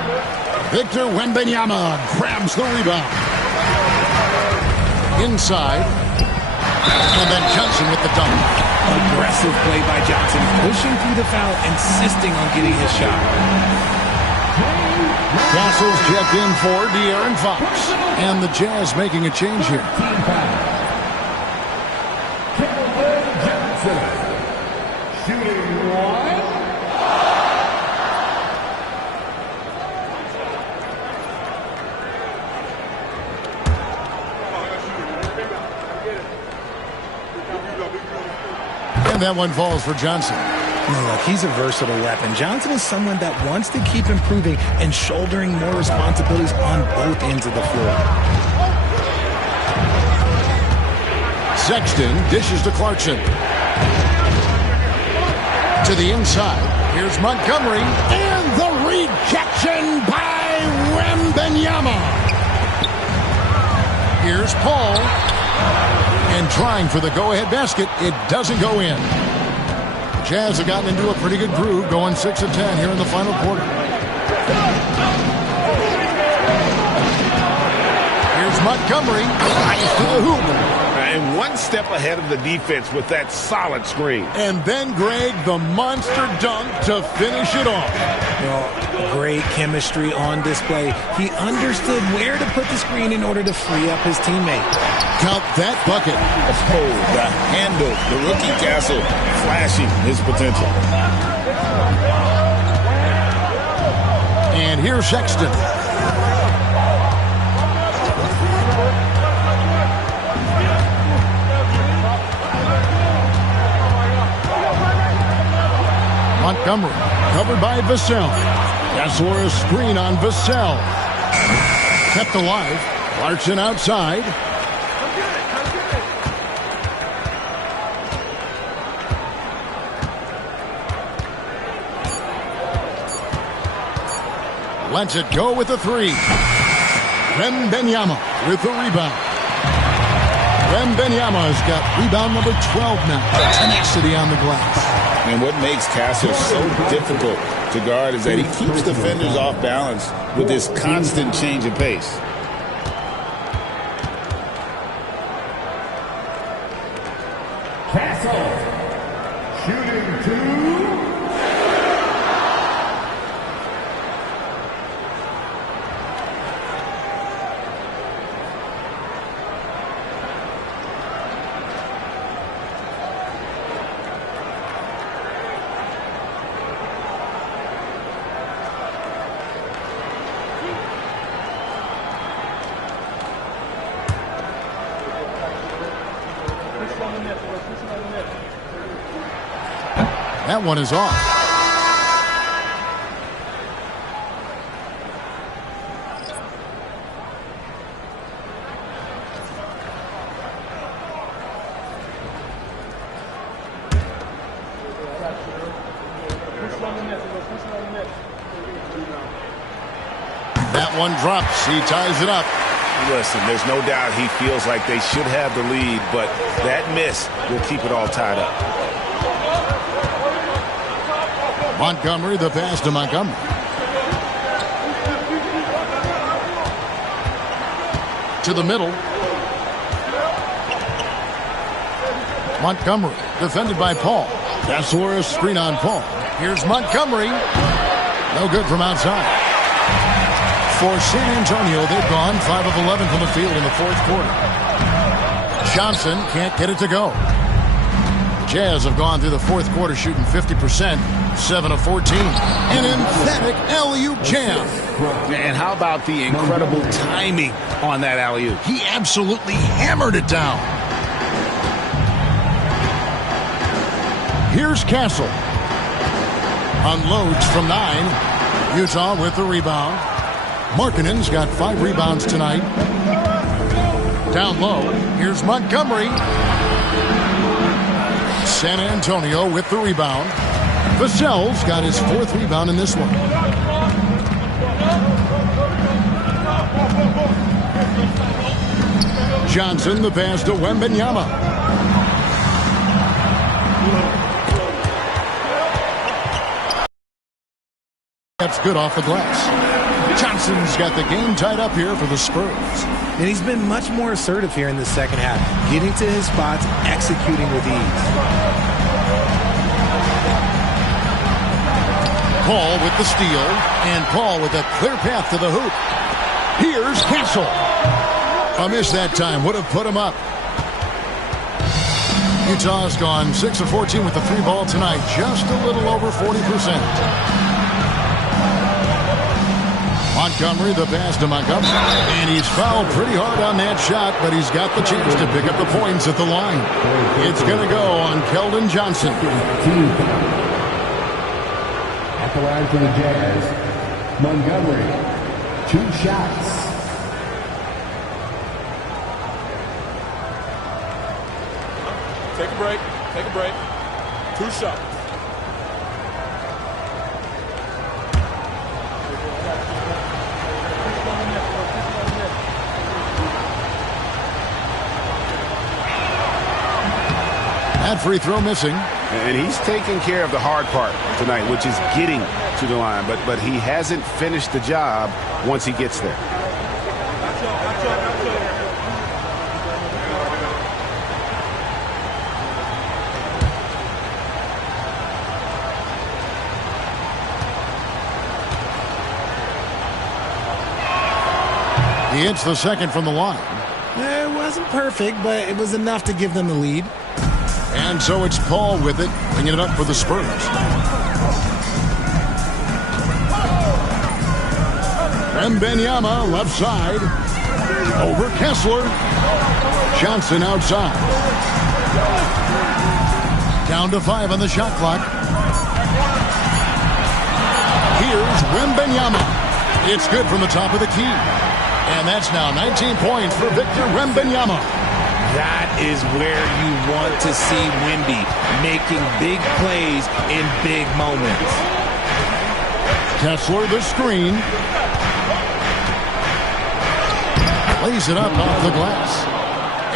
Victor Wembanyama grabs the rebound. Inside. And then Johnson with the dunk. Aggressive play by Johnson, pushing through the foul, insisting on getting his shot. Castles checked in for De'Aaron Fox. And the Jazz making a change here. Shooting 1. And that one falls for Johnson. Look, he's a versatile weapon. Johnson is someone that wants to keep improving and shouldering more responsibilities on both ends of the floor. Sexton dishes to Clarkson. To the inside. Here's Montgomery. And the rejection by Wembanyama. Here's Paul. And trying for the go-ahead basket. It doesn't go in. The Jazz have gotten into a pretty good groove, going 6 of 10 here in the final quarter. Here's Montgomery. Eyes to the hoop. And one step ahead of the defense with that solid screen. And then, Greg, the monster dunk to finish it off. Well, great chemistry on display. He understood where to put the screen in order to free up his teammate. Count that bucket. Oh, the handle. The rookie Castle flashing his potential. And here's Sexton. Montgomery, covered by Vassell. Castle's screen on Vassell. Kept alive. Clarkson outside. Lets it go with the three. Wembanyama with the rebound. Wembanyama's got rebound number 12 now. Tenacity on the glass. And what makes Castle so difficult to guard is that he keeps defenders off balance with this constant change of pace. Castle shooting 2. That one is off. That one drops. He ties it up. Listen, there's no doubt he feels like they should have the lead, but that miss will keep it all tied up. Montgomery, the pass to Montgomery. To the middle. Montgomery, defended by Paul. Vassell screen on Paul. Here's Montgomery. No good from outside. For San Antonio, they've gone 5 of 11 from the field in the fourth quarter. Johnson can't get it to go. Jazz have gone through the fourth quarter shooting 50%, 7 of 14. An emphatic alley-oop jam. And how about the incredible timing on that alley-oop? He absolutely hammered it down. Here's Castle. Unloads from 9. Utah with the rebound. Markkanen's got 5 rebounds tonight. Down low. Here's Montgomery. San Antonio with the rebound. Vassell's got his 4th rebound in this one. Johnson, the pass to Wembanyama. That's good off the glass. Johnson's got the game tied up here for the Spurs. And he's been much more assertive here in the second half, getting to his spots, executing with ease. Paul with the steal, and Paul with a clear path to the hoop. Here's Castle. A miss that time would have put him up. Utah's gone 6 of 14 with the 3 ball tonight, just a little over 40%. Montgomery, the pass to Montgomery. And he's fouled pretty hard on that shot, but he's got the chance to pick up the points at the line. It's going to go on Keldon Johnson. At the line for the Jazz, Montgomery, 2 shots. Take a break. Take a break. 2 shots. That free throw missing. And he's taking care of the hard part tonight, which is getting to the line. But he hasn't finished the job once he gets there. He hits the second from the line. It wasn't perfect, but it was enough to give them the lead. And so it's Paul with it, bringing it up for the Spurs. Wembanyama left side. Over Kessler. Johnson outside. Down to 5 on the shot clock. Here's Wembanyama. It's good from the top of the key. And that's now 19 points for Victor Wembanyama. That is where you want to see Wemby, making big plays in big moments. Kessler the screen. Lays it up off the glass.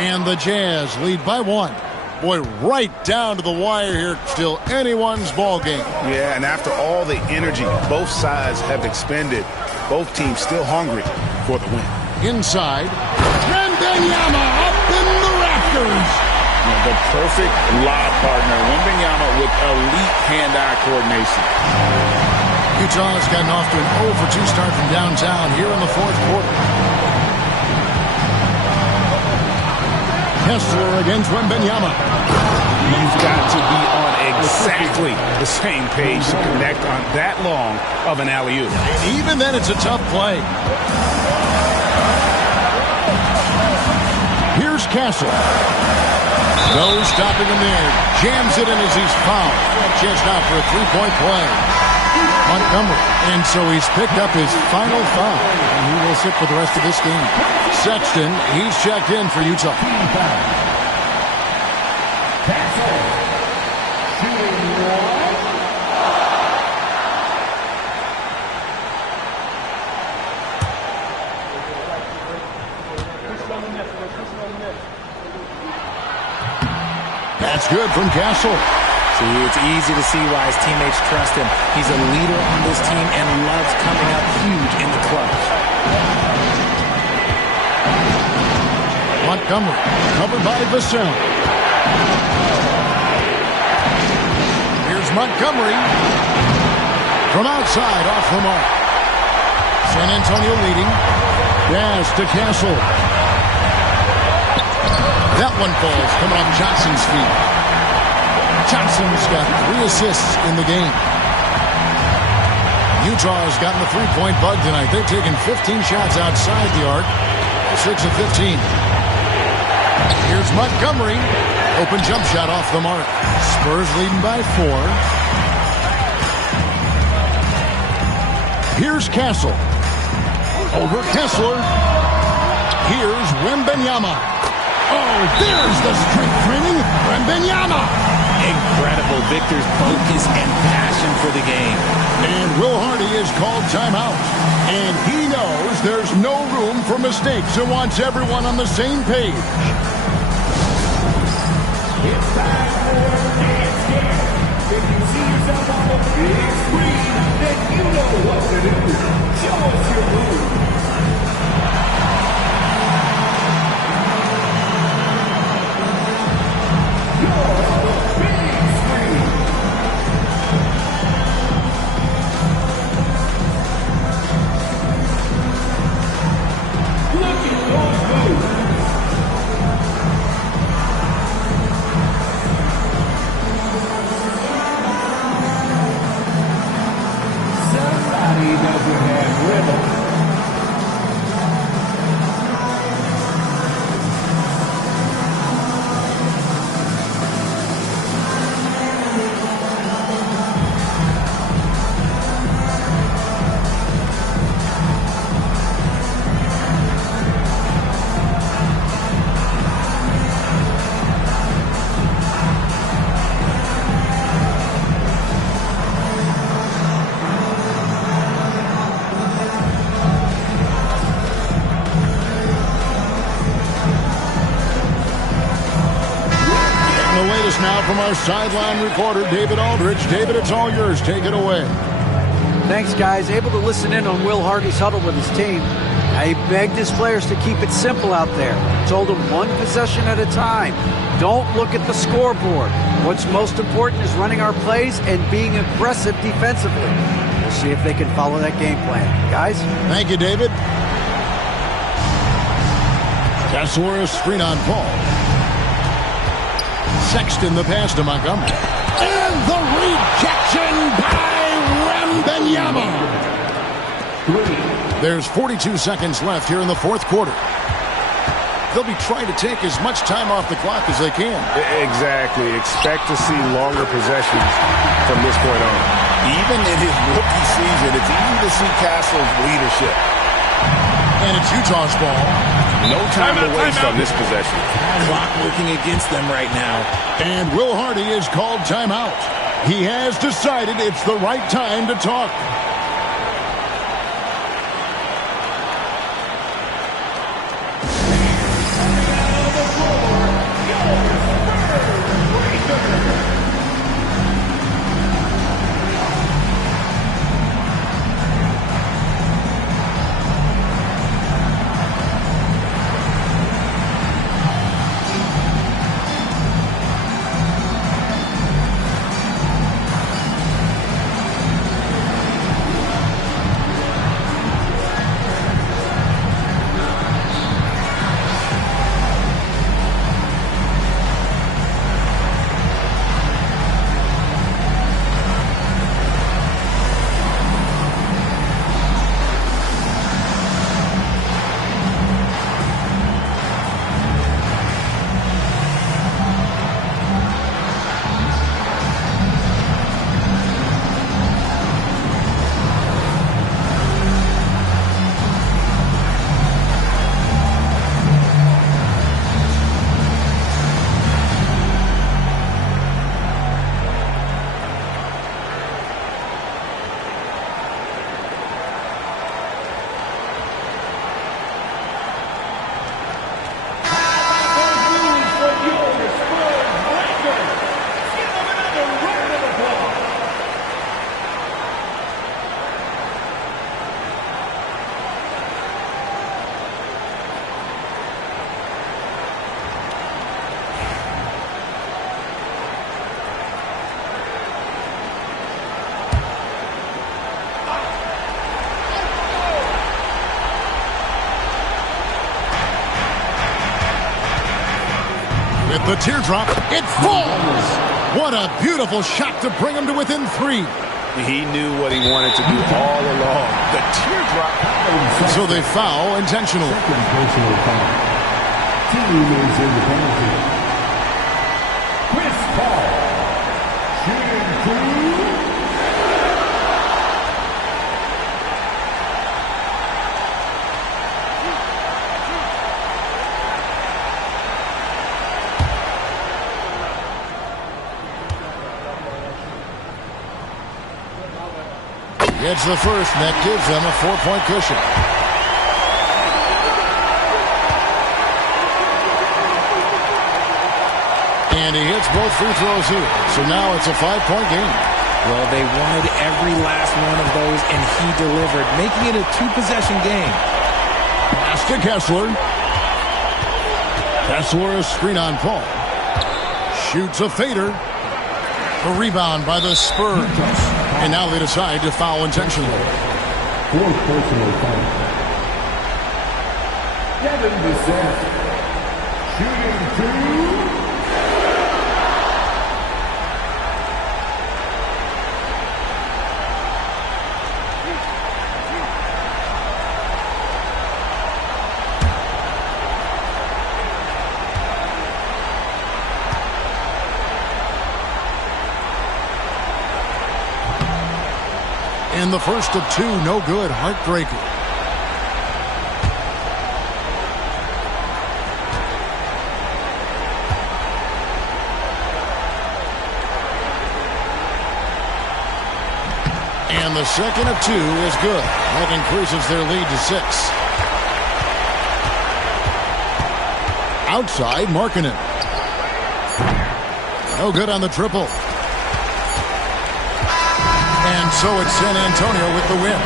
And the Jazz lead by 1. Boy, right down to the wire here. Still anyone's ball game. Yeah, and after all the energy both sides have expended, both teams still hungry for the win. Inside. Wembanyama up in the rafters. The perfect lob partner. Wembanyama with elite hand-eye coordination. Utah's gotten off to an 0 for 2 start from downtown here in the 4th quarter. Kessler against Wembanyama. You've got to be on exactly the same page to connect on that long of an alley-oop. And even then, it's a tough play. Here's Castle. No stopping him there. Jams it in as he's fouled. Chance now for a 3-point play. Montgomery. And so he's picked up his final foul. And he will sit for the rest of this game. Sexton, he's checked in for Utah. That's good from Castle. See, it's easy to see why his teammates trust him. He's a leader on this team and loves coming up huge in the clutch. Montgomery, covered by Vassell. Here's Montgomery. From outside, off the mark. San Antonio leading. Pass to Castle. That one falls, coming on Johnson's feet. Johnson's got 3 assists in the game. Utah has gotten the 3-point bug tonight. They've taken 15 shots outside the arc. 6 of 15. Here's Montgomery. Open jump shot off the mark. Spurs leading by 4. Here's Castle. Over Kessler. Here's Wembanyama. Oh, there's the strength training. Wembanyama. Incredible. Victor's focus and passion for the game. And Will Hardy has called timeout. And he knows there's no room for mistakes and wants everyone on the same page. It's time for Dance Dance. If you see yourself on the big screen, then you know what to do. Show us your move. Somebody doesn't have rhythm. now from our sideline reporter, David Aldridge. David, it's all yours. Take it away. Thanks, guys. Able to listen in on Will Hardy's huddle with his team. He begged his players to keep it simple out there. Told them one possession at a time. Don't look at the scoreboard. What's most important is running our plays and being aggressive defensively. We'll see if they can follow that game plan. Guys? Thank you, David. Tesorius screen on Paul. Sexton the pass to Montgomery. And the rejection by Wembanyama. There's 42 seconds left here in the fourth quarter. They'll be trying to take as much time off the clock as they can. Exactly. Expect to see longer possessions from this point on. Even in his rookie season, it's easy to see Castle's leadership. And it's Utah's ball. No time to waste on this possession. Clock working against them right now. And Will Hardy is called timeout. He has decided it's the right time to talk. The teardrop, it falls! What a beautiful shot to bring him to within 3. He knew what he wanted to do all along. The teardrop. So they foul intentionally. Second personal foul. Team is in the penalty. Chris Paul. Shooting 2. Gets the first, and that gives them a 4-point cushion. And he hits both free throws here. So now it's a 5-point game. Well, they wanted every last one of those, and he delivered, making it a 2-possession game. Pass to Kessler. Kessler, a screen on Paul. Shoots a fader. A rebound by the Spurs. And now they decide to foul intentionally. Fourth personal foul. Devin Vassell. Shooting 2. And the first of 2, no good. Heartbreaker. And the second of 2 is good. That increases their lead to 6. Outside, Markkanen. No good on the triple. And so it's San Antonio with the win.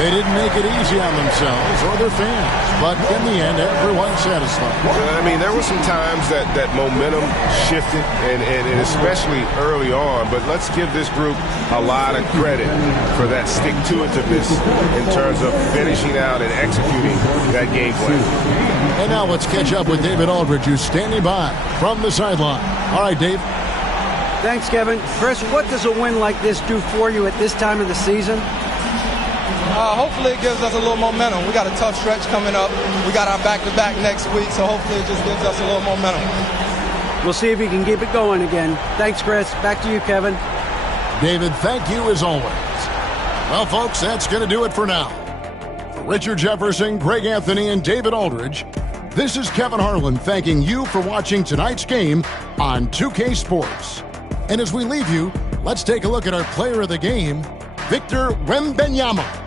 They didn't make it easy on themselves or their fans, but in the end, everyone's satisfied. I mean, there were some times that momentum shifted, and especially early on, but let's give this group a lot of credit for that stick-to-itiveness in terms of finishing out and executing that game plan. And now let's catch up with David Aldridge, who's standing by from the sideline. All right, Dave. Thanks, Kevin. Chris, what does a win like this do for you at this time of the season? Hopefully it gives us a little momentum. We got a tough stretch coming up. We got our back-to-back next week, so hopefully it just gives us a little momentum. We'll see if he can keep it going again. Thanks, Chris. Back to you, Kevin. David, thank you as always. Well, folks, that's going to do it for now. For Richard Jefferson, Greg Anthony, and David Aldridge, this is Kevin Harlan thanking you for watching tonight's game on 2K Sports. And as we leave you, let's take a look at our player of the game, Victor Wembanyama.